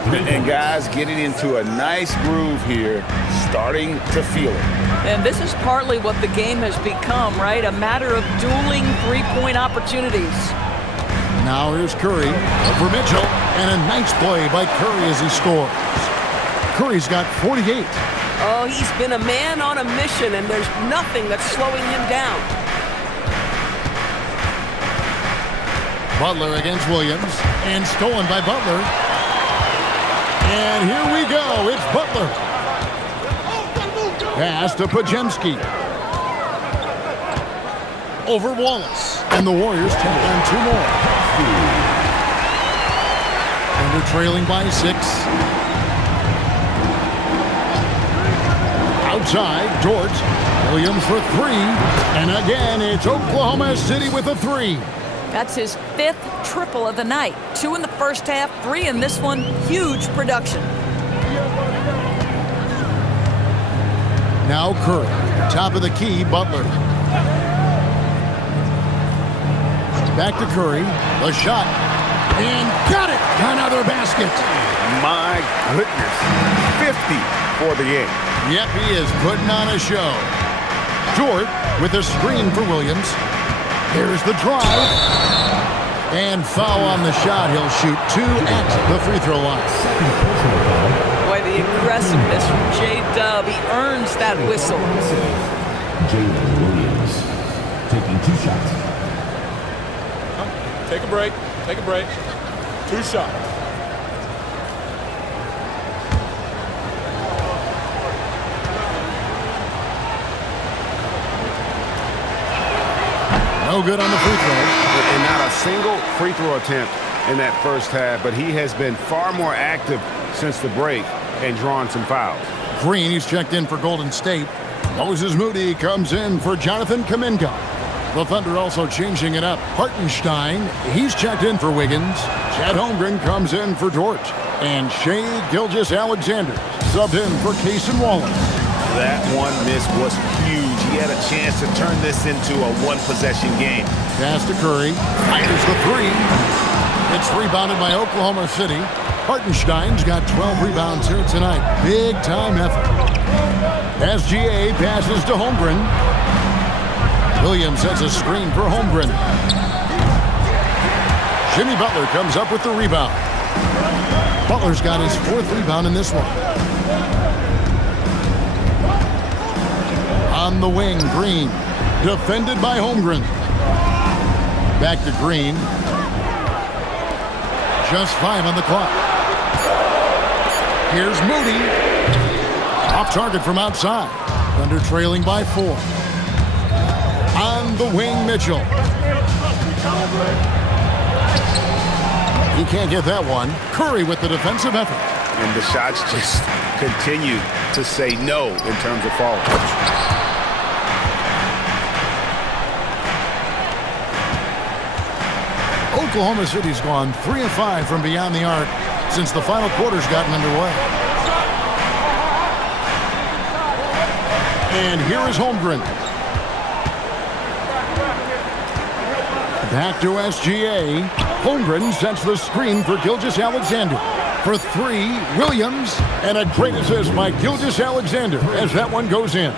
And guys getting into a nice groove here, starting to feel it. And this is partly what the game has become, right? A matter of dueling three-point opportunities. Now here's Curry over Mitchell, and a nice play by Curry as he scores. Curry's got 48. Oh, he's been a man on a mission, and there's nothing that's slowing him down. Butler against Williams, and stolen by Butler. And here we go, it's Butler. Pass to Podziemski. Over Wallace, and the Warriors take on 2 more. Thunder trailing by 6. Outside, Dort. Williams for 3. And again, it's Oklahoma City with a 3. That's his 5th triple of the night. 2 in the first half, 3 in this one. Huge production. Now Curry. Top of the key, Butler. Back to Curry. The shot. And got it! Another basket. My goodness. 50 for the game. Yep, he is putting on a show. Dort with a screen for Williams. Here's the drive. And foul on the shot. He'll shoot 2 at the free throw line. Boy, the aggressiveness from J-Dub. He earns that whistle. Jalen Williams taking 2 shots. Take a break. Take a break. 2 shots. No good on the free throw. And not a single free throw attempt in that first half, but he has been far more active since the break and drawn some fouls. Green, he's checked in for Golden State. Moses Moody comes in for Jonathan Kuminga. The Thunder also changing it up. Hartenstein, he's checked in for Wiggins. Chad Holmgren comes in for Dort. And Shai Gilgeous-Alexander subbed in for Cason Wallace. That one miss was huge. He had a chance to turn this into a one-possession game. Pass to Curry. Fires the 3. It's rebounded by Oklahoma City. Hartenstein's got 12 rebounds here tonight. Big-time effort. SGA passes to Holmgren. Williams sets a screen for Holmgren. Jimmy Butler comes up with the rebound. Butler's got his 4th rebound in this one. On the wing, Green. Defended by Holmgren. Back to Green. Just 5 on the clock. Here's Moody. Off target from outside. Thunder trailing by 4. On the wing, Mitchell. He can't get that one. Curry with the defensive effort. And the shots just continue to say no in terms of falling. Oklahoma City's gone 3 of 5 from beyond the arc since the final quarter's gotten underway. And here is Holmgren. Back to SGA. Holmgren sets the screen for Gilgeous-Alexander. For 3, Williams. And a great assist by Gilgeous-Alexander as that one goes in.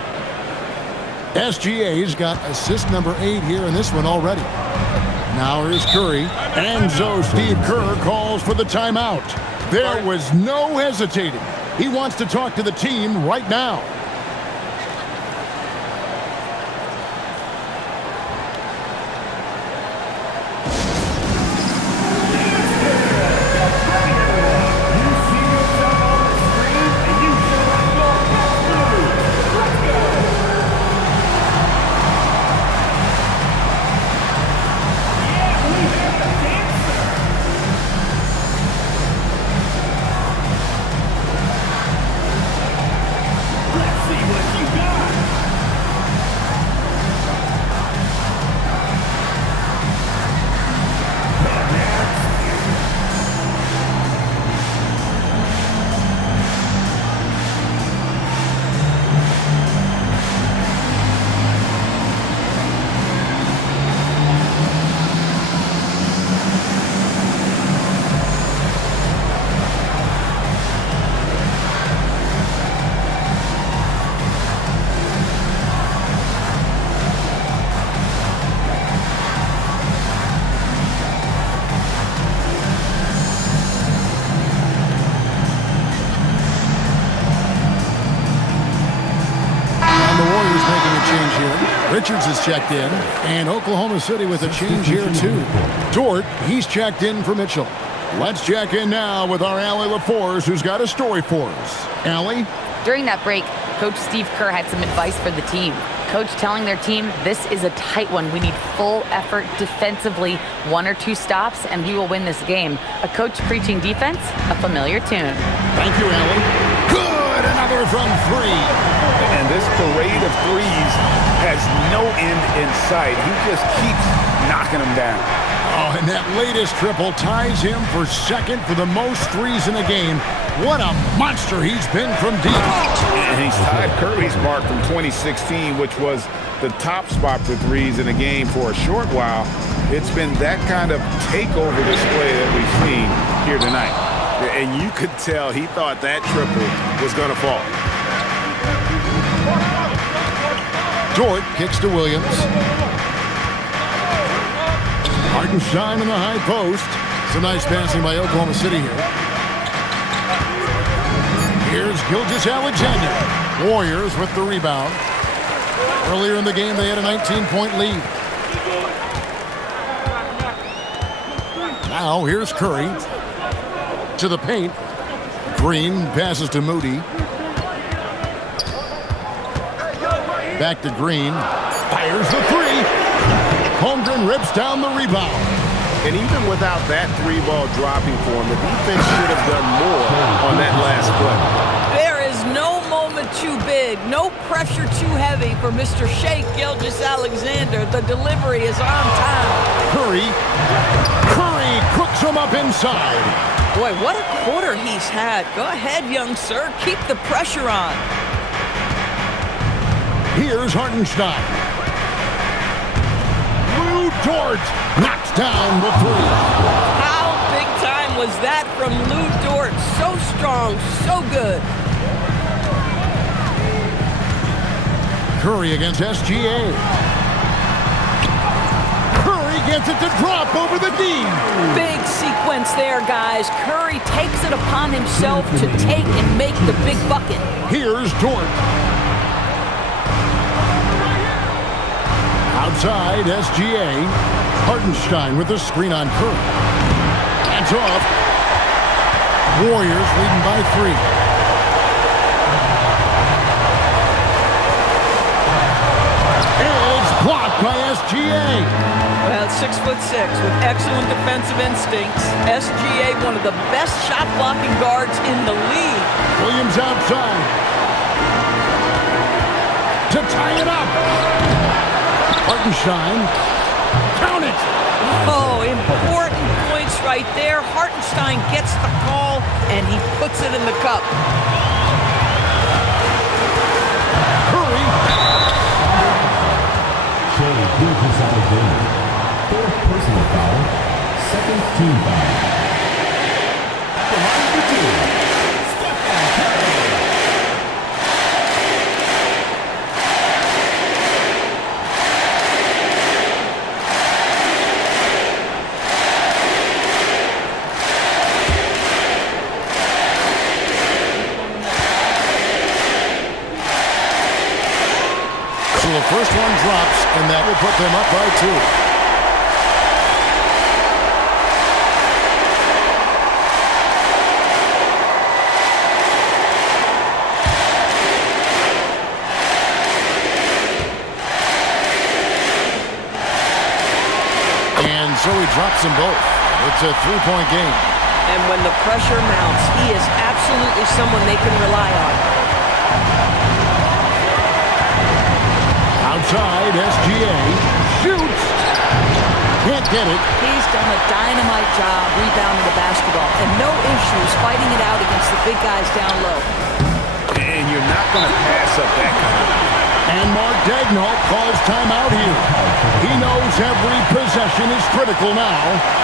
SGA's got assist number 8 here in this one already. Now here's Curry. And so Steve Kerr calls for the timeout. There was no hesitating. He wants to talk to the team right now. Richards is checked in, and Oklahoma City with a change here too. Dort, he's checked in for Mitchell. Let's check in now with our Allie LaForce, who's got a story for us. Allie? During that break, Coach Steve Kerr had some advice for the team. coach telling their team, this is a tight one. We need full effort defensively, 1 or 2 stops, and we will win this game. A coach preaching defense, a familiar tune. Thank you, Allen. Good, another from 3. And this parade of threes has no end in sight. He just keeps knocking them down. Oh, and that latest triple ties him for second for the most threes in a game. What a monster he's been from deep. And he's tied Curry's mark from 2016, which was the top spot for threes in a game for a short while. It's been that kind of takeover display that we've seen here tonight. And you could tell he thought that triple was going to fall. Dort kicks to Williams. Hartenstein in the high post. It's a nice passing by Oklahoma City here. Here's Gilgeous-Alexander. Warriors with the rebound. Earlier in the game, they had a 19-point lead. Now, here's Curry. To the paint. Green passes to Moody. Back to Green. Fires the 3. Holmgren rips down the rebound. And even without that 3-ball dropping for him, the defense should have done more on that last play. There is no moment too big, no pressure too heavy for Mr. Shea Gilgeous-Alexander. The delivery is on time. Curry cooks him up inside. Boy, what a quarter he's had. Go ahead, young sir. Keep the pressure on. Here's Hartenstein. Lou Dort knocks down the 3. How big time was that from Lou Dort? So strong, so good. Curry against SGA. Curry gets it to drop over the D. Big sequence there, guys. Curry takes it upon himself to take and make the big bucket. Here's Dort. Outside, SGA. Hartenstein with the screen on Curry. Hands off. Warriors leading by 3. It's blocked by SGA. Well, 6'6" with excellent defensive instincts. SGA, one of the best shot-blocking guards in the league. Williams outside. To tie it up. Hartenstein. Count it. Oh, important points right there. Hartenstein gets the call, and he puts it in the cup. Curry. Shea Gilgeous-Alexander. 4th personal foul. 2nd team foul. Behind the team. So the first one drops, and that will put them up by 2. And so he drops them both. It's a 3-point game. And when the pressure mounts, he is absolutely someone they can rely on. Outside, SGA shoots. Can't get it. He's done a dynamite job rebounding the basketball, and no issues fighting it out against the big guys down low. And you're not going to pass up that kind. And Mark Daigneault calls timeout here. He knows every possession is critical now.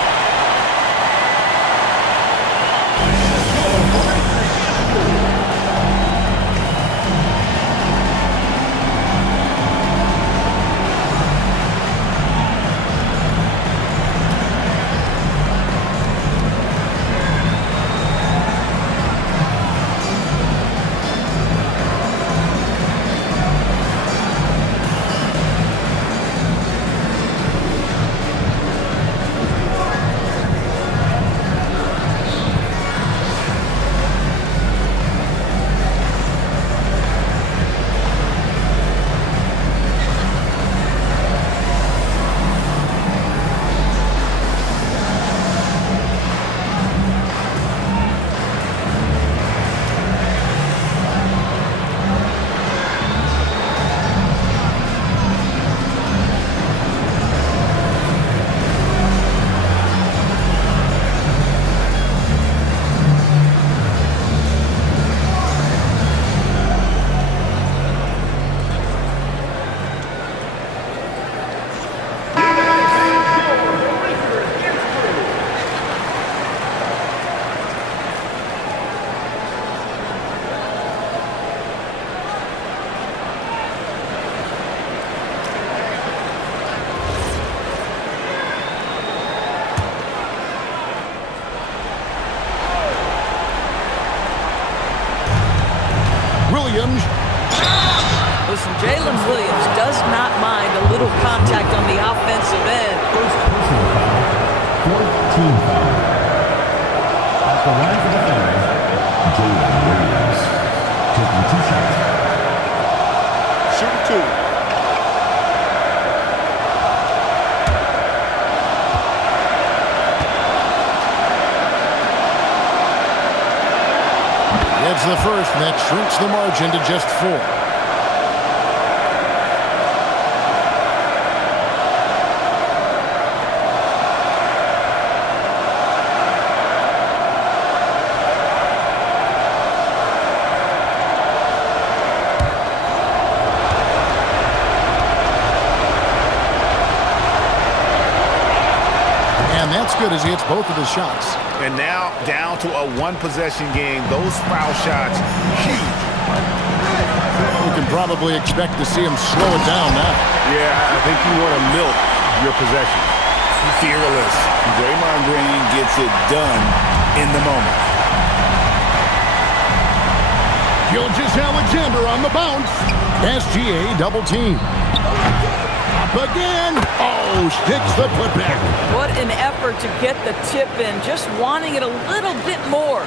Williams. Listen, Jalen Williams does not mind a little contact on the offensive end. First personal foul. 14 foul. At the line for the foul, Jalen Williams. Taking 2 shots. Shoot 2. It's the first, and that shrinks the margin to just 4. And that's good as he hits both of his shots. And now down to a 1-possession game. Those foul shots, huge. You can probably expect to see him slow it down now. Yeah, I think you want to milk your possession. Fearless. Draymond Green gets it done in the moment. Gilgeous-Alexander on the bounce. SGA double team. Up again. Oh, sticks the putback. What an effort to get the tip in, just wanting it a little bit more.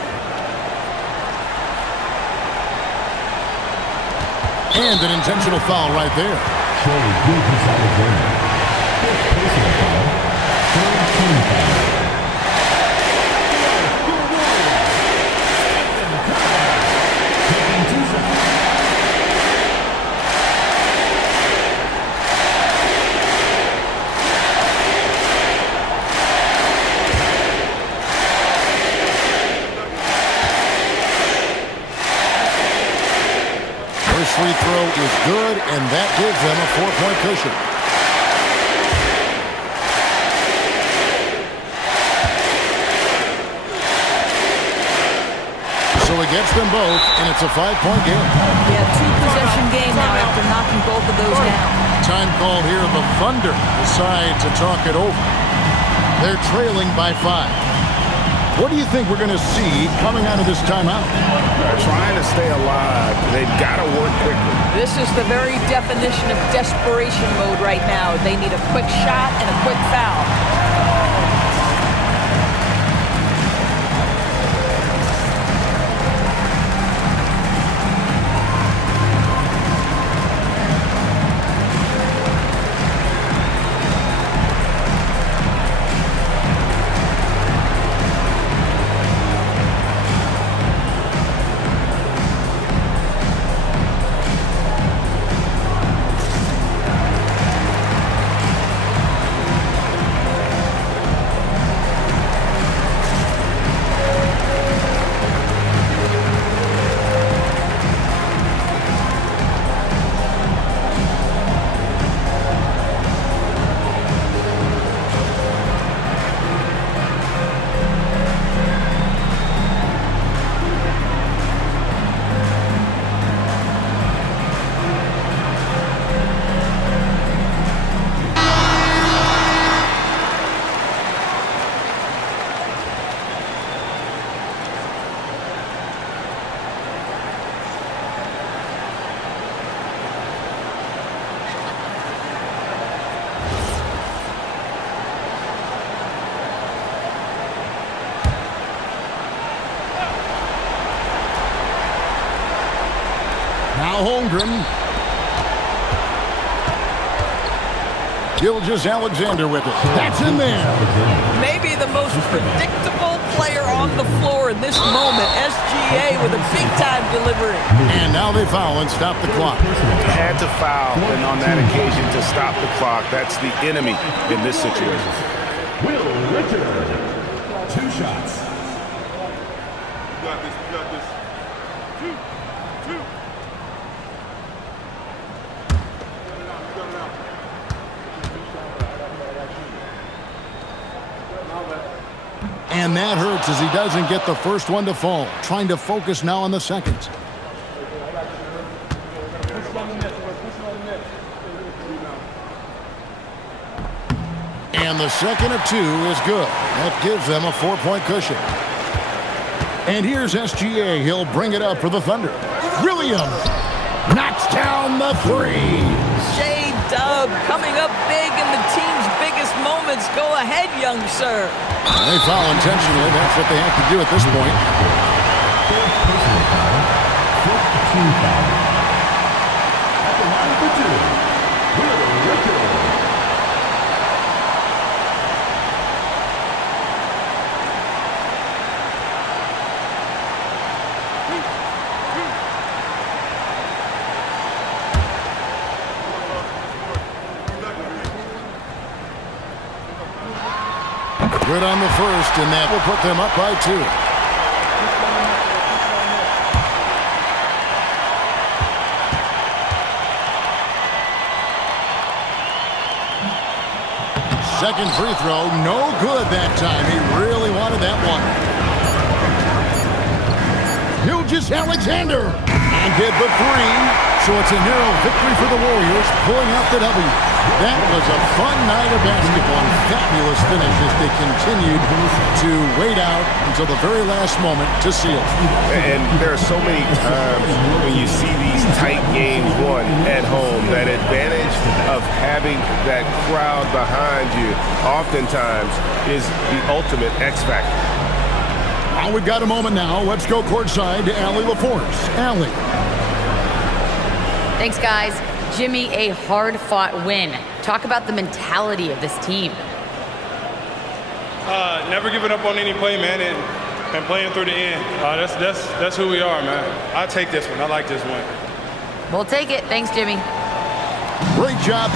And an intentional foul right there. Showing Gilgeous-Alexander. First personal foul. 13 foul. Taking 2 shots. First free throw is good, and that gives them a 4-point cushion. So it gets them both, and it's a 5-point game. Yeah, 2-possession game now after knocking both of those down. Time called here. The Thunder decide to talk it over. They're trailing by 5. What do you think we're going to see coming out of this timeout? They're trying to stay alive. They've got to work quickly. This is the very definition of desperation mode right now. They need a quick shot and a quick foul. Now Holmgren. Gilgeous-Alexander with it. That's in there. Maybe the most predictable player on the floor in this moment. SGA with a big-time delivery. And now they foul and stop the clock. Had to foul, and on that occasion to stop the clock. That's the enemy in this situation. Will Richard. 2 shots. You got this. You got this. 2. And that hurts as he doesn't get the first one to fall. Trying to focus now on the seconds. And the second of 2 is good. That gives them a 4-point cushion. And here's SGA. He'll bring it up for the Thunder. Williams knocks down the three. Shea Dub coming up big in the team's biggest moments. Go ahead, young sir. They foul intentionally. That's what they have to do at this point. Fourth personal foul. Fifth team foul. At the line for two, Will Rickard. Good on the first, and that will put them up by 2. Second free throw, no good that time. He really wanted that one. Gilgeous-Alexander and did the three. So it's a narrow victory for the Warriors, pulling out the W. That was a fun night of basketball and fabulous finish as they continued to wait out until the very last moment to seal. And there are so many times when you see these tight games won at home, that advantage of having that crowd behind you oftentimes is the ultimate X factor. Well, we've got a moment now. Let's go courtside to Allie LaForce. Allie. Thanks, guys. Jimmy, a hard-fought win. Talk about the mentality of this team. Never giving up on any play, man, and playing through the end. That's who we are, man. I take this one. I like this one. We'll take it. Thanks, Jimmy. Great job.